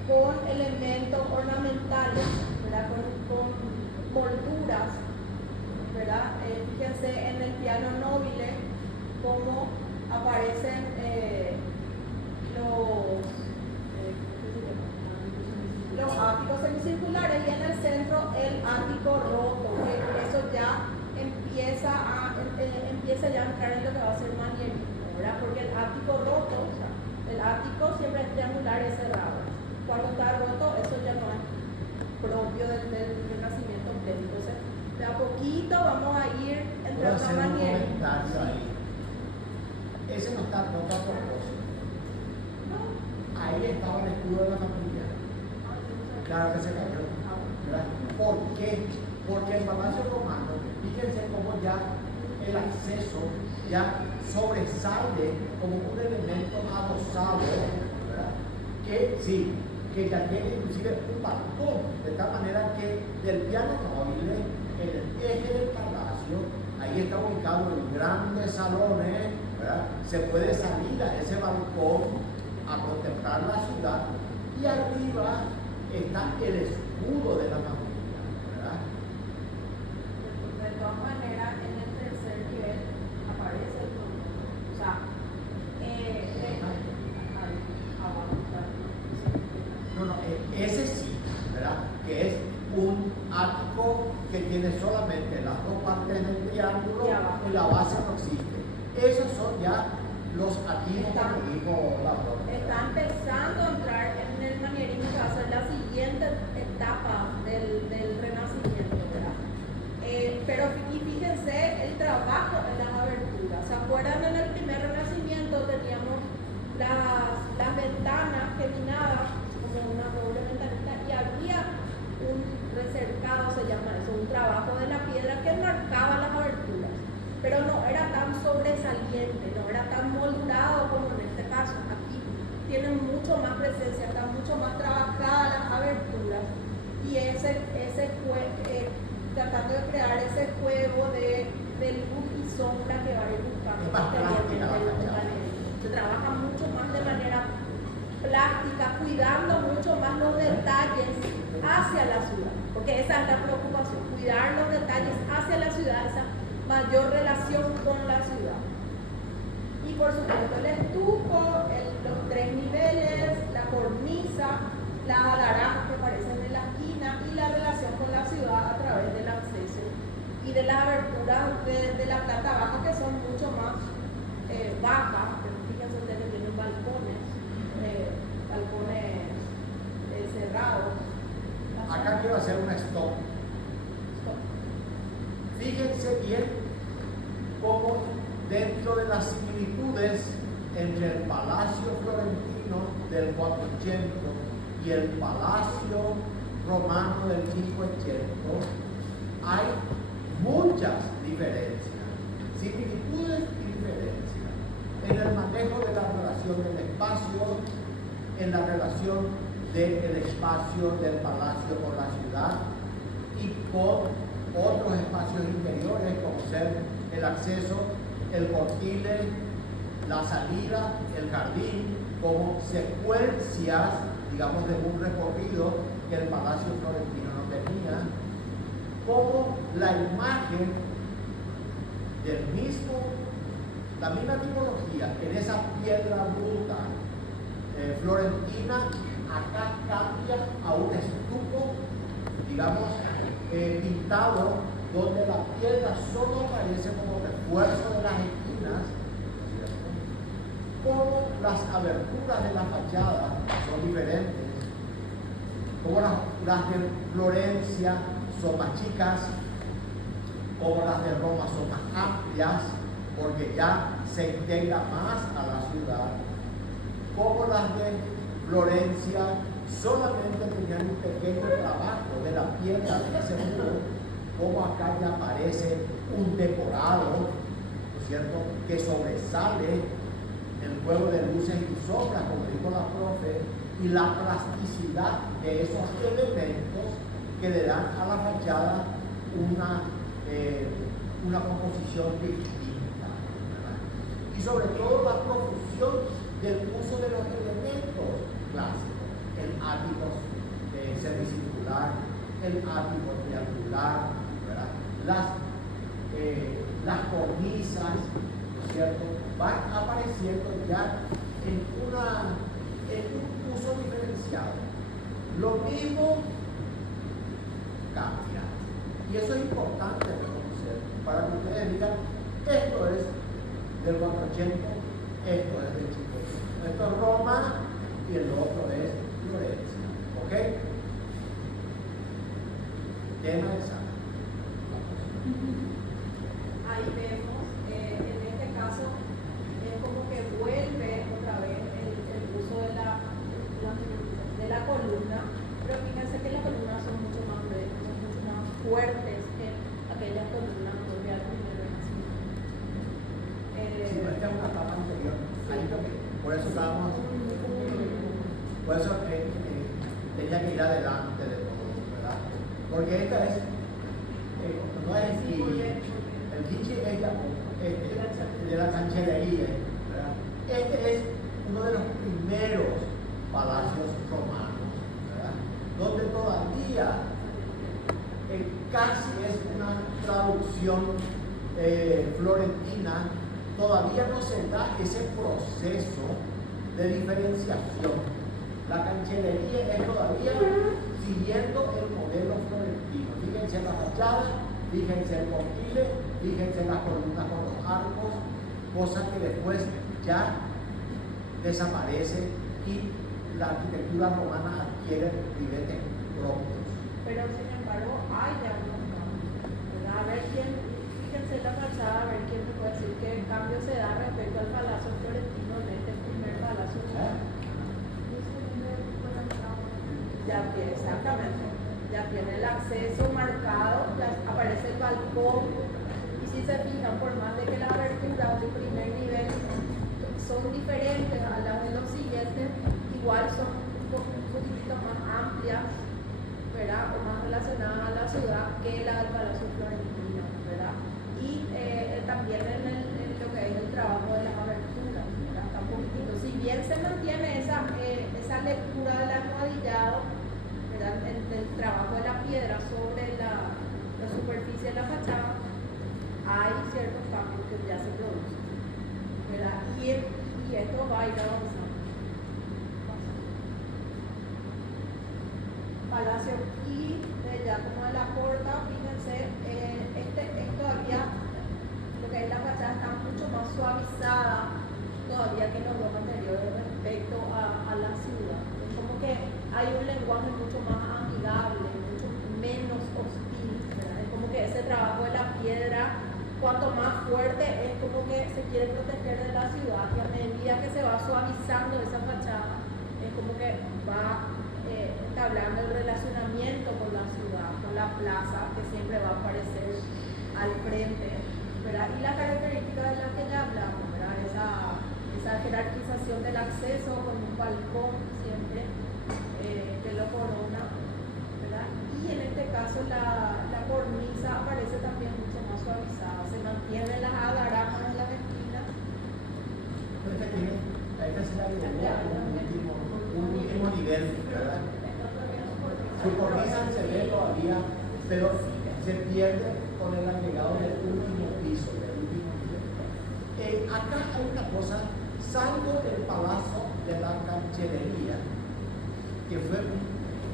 con elementos ornamentales, ¿verdad? Con molduras, ¿verdad? Fíjense en el piano nobile cómo aparecen los áticos semicirculares, y en el centro el ático roto, que eso ya empieza ya a entrar en lo que va a ser manierismo, ¿verdad? Porque el ático roto, o sea, el ático siempre es triangular y cerrado. Cuando está roto, eso ya no es propio del Renacimiento pleno. Entonces, de a poquito vamos a ir entrando a manierismo. Ese no está roto a propósito. Ahí estaba el escudo de la familia. Claro que se cayó. ¿Por qué? Porque el Palacio Romano, fíjense cómo ya el acceso ya sobresale como un elemento adosado, ¿verdad? Que sí, que ya tiene inclusive un balcón, de tal manera que del piano noble, en el eje del palacio, ahí está ubicado en grandes salones, ¿verdad? Se puede salir a ese balcón a contemplar la ciudad, y arriba está el escudo de la familia, ¿verdad? De todas maneras, en el tercer nivel aparece el trono. O sea, ese sí, ¿verdad? Que es un ático que tiene solamente las dos partes del triángulo y la base no existe. Esos son ya los atisbos, como dijo la broma. Está empezando a entrar en el manierismo, que va a ser la siguiente etapa del Renacimiento, ¿verdad? Pero fíjense el trabajo en las aberturas. ¿Se acuerdan? En el primer Renacimiento teníamos las ventanas geminadas como una doble ventanita, y había un recercado, se llama eso, un trabajo de la piedra que marcaba las aberturas, pero no era tan sobresaliente, no era tan moldurado como en este caso. Aquí tienen mucho más presencia, están mucho más trabajadas las aberturas, y tratando de crear ese juego de luz y sombra que va a ir buscando posteriormente. Se trabaja mucho más de manera plástica, cuidando mucho más los detalles hacia la ciudad, porque esa es la preocupación, cuidar los detalles hacia la ciudad, esa mayor relación con la ciudad. Y por supuesto el estuco, los tres niveles, la cornisa, las alarajas que aparecen en la esquina, y la relación con la ciudad a través del acceso y de las aberturas de la planta baja, que son mucho más bajas. Pero fíjense ustedes que tienen balcones cerrados. Acá quiero hacer un stop. Fíjense bien cómo dentro de las similitudes entre el Palacio Florentino del 400 y el Palacio Romano del 500 hay muchas diferencias, similitudes y diferencias en el manejo de la relación del espacio, en la relación del espacio del palacio por la ciudad y con otros espacios interiores como ser el acceso, el portile, la salida, el jardín, como secuencias, digamos, de un recorrido que el palacio florentino no tenía, como la imagen la misma tipología en esa piedra bruta florentina, acá cambia a un estuco, digamos, pintado, donde la piedra solo aparece como refuerzo de las esquinas, como las aberturas de la fachada son diferentes, como las de Florencia son más chicas, como las de Roma son más amplias, porque ya se integra más a la ciudad, como las de Florencia solamente tenían un pequeño trabajo de la piedra de ese muro, como acá ya aparece un decorado, ¿no es cierto?, que sobresale el juego de luces y sombras, como dijo la profe, y la plasticidad de esos elementos que le dan a la fachada una composición distinta, ¿verdad? Y sobre todo la profusión del uso de los elementos clásicos, el ático semicircular, el ático triangular, ¿verdad? Las cornisas, ¿no es cierto?, van apareciendo ya en un uso diferenciado. Lo mismo cambia. Y eso es importante reconocer, para que ustedes digan, esto es del 480, esto es del Chico. Esto es Roma y el otro es Florencia. ¿Ok? Tema de examen. Ahí vemos, en este caso, es como que vuelve otra vez el uso de la columna, pero fíjense que las columnas son mucho más breves, son mucho más fuertes que aquellas columnas donde al primer renacimiento. Sí, pero esta es una etapa anterior. Ahí por eso estábamos. Por eso tenía que ir adelante de todo, ¿verdad? Porque esta es. No es el Chichi. El Chichi es de la Cancellería, ¿verdad? Este es uno de los primeros palacios romanos, ¿verdad?, donde todavía casi es una traducción florentina, todavía no se da ese proceso de diferenciación. La Cancellería es todavía siguiendo el modelo florentino. Fíjense en la fachada, fíjense en el portile, fíjense en las columnas con los arcos, cosa que después ya desaparece y la arquitectura romana adquiere ribetes propios. Pero sin embargo, hay ya unos cambios, ¿verdad? A ver fíjense en la fachada, a ver quién me puede decir qué cambio se da respecto al palacio florentino de este primer palacio. Ya tiene, exactamente, ya tiene el acceso marcado, ya aparece el balcón, y si se fijan, por más de que las aberturas del primer nivel son diferentes a las de los siguientes, igual son un poquitito más amplias, ¿verdad?, o más relacionadas a la ciudad que la del Palacio Florentino, ¿verdad? Y también en lo que es el trabajo de las aberturas, ¿verdad?, está un poquitito. Si bien se mantiene esa lectura del almohadillado, ¿verdad?, el trabajo de la piedra sobre la superficie de la fachada, hay ciertos cambios que ya se producen, ¿verdad? Y esto va a ir avanzando. Palacio y ya como de la Porta, fíjense, todavía lo que es la fachada está mucho más suavizada todavía que los dos anteriores respecto a la ciudad. Es como que hay un lenguaje mucho más amigable, mucho menos hostil, ¿verdad? Es como que ese trabajo de la piedra, cuanto más fuerte, es como que se quiere proteger de la ciudad, y a medida que se va suavizando esa fachada, es como que va entablando el relacionamiento con la ciudad, con la plaza, que siempre va a aparecer al frente, ¿verdad? Y la característica de la que ya hablamos, ¿verdad?, esa jerarquización del acceso con un balcón siempre, caso la cornisa aparece también mucho más suavizada, se mantienen las agarajas en las esquinas. Esta se le agregó un último nivel, ¿verdad? Su cornisa se ve todavía, pero se pierde con el agregado del último piso, del último nivel. Acá hay una cosa, salvo del Palacio de la Cancellería, que fue un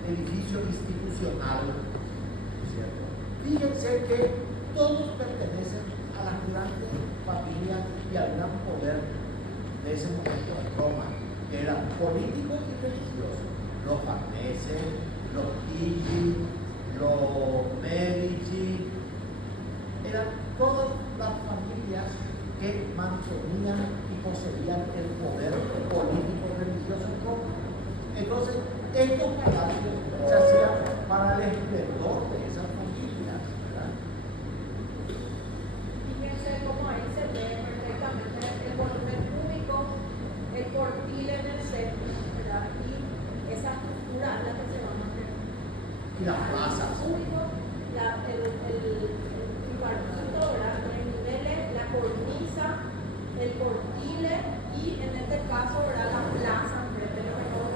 edificio institucional, ¿cierto? Fíjense que todos pertenecen a las grandes familias y al gran poder de ese momento en Roma, que eran políticos y religiosos, los Farneses, los Chigi, los Medici, eran todas las familias que mantenían y poseían el poder político y religioso en Roma. Entonces, estos palacios se hacían para el esplendor de esas familias, ¿verdad? Fíjense cómo ahí se ve perfectamente el volumen cúbico, el cortil en el centro, ¿verdad? Y esa estructura es la que se va a mantener. Y las plazas. El barquito, ¿verdad? Los niveles, la cornisa, el cortile y en este caso, ¿verdad? La plaza, enfrente de lo que todo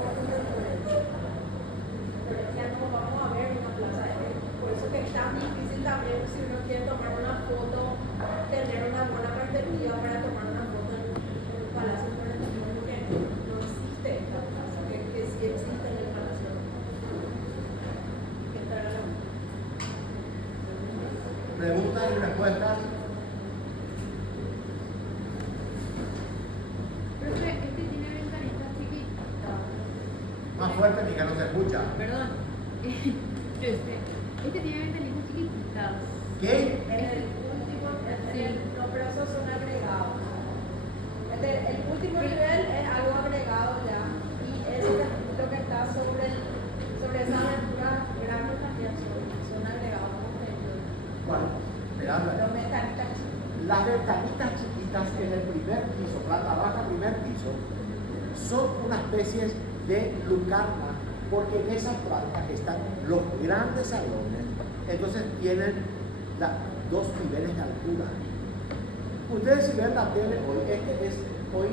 pero ya no vamos a ver una plaza de él. Por eso que es tan difícil también si uno quiere tomar una foto, tener una buena perspectiva para tomar una foto en el Palacio Florentino, porque no existe esta plaza, que sí existe en el Palacio. Esta era la Preguntas y respuestas. Profe, este tiene ventanitas chiquitas. Más fuerte ni que no se escucha. Perdón. Este tiene ventanitas chiquititas. ¿Qué? En el último, no, pero esos son agregados. El último nivel es algo agregado ya, y eso es lo que está sobre esa abertura grande también son agregados como ellos. ¿Cuál? Miranda. Los ventanitas chiquitas. Las ventanitas chiquitas en el primer piso, planta baja, primer piso, son una especie de lucarna, porque en esa planta están los grandes salones, entonces tienen dos niveles de altura. Ustedes si ven la tele hoy, este es hoy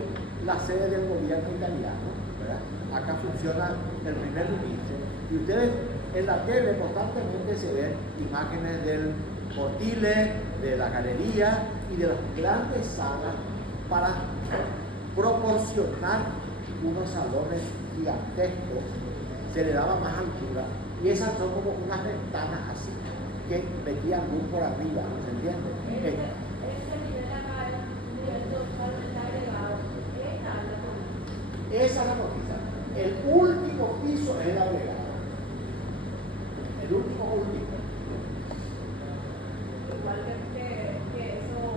la sede del gobierno italiano, ¿verdad? Acá funciona el primer ministro, y ustedes en la tele constantemente se ven imágenes del cortile, de la galería y de las grandes salas para proporcionar unos salones gigantescos, se le daba más altura, y esas son como unas ventanas así que metían luz por arriba, ¿se entiende? Este nivel acá es un nivel totalmente agregado. Esta es la cornisa. Esa es la cornisa. El último piso es el agregado. El último. Igual que esos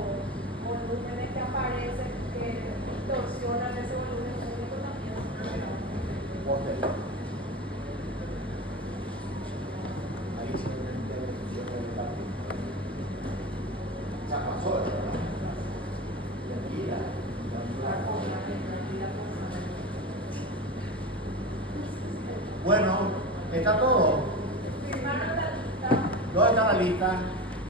volúmenes que aparecen, que distorsionan ese volumen público también son agregados. Posterior. Ahí se ve una intervención del cambio. Se pasó, ¿verdad? Tranquila. Bueno, está todo. Firmaron la lista. ¿Dónde está la lista?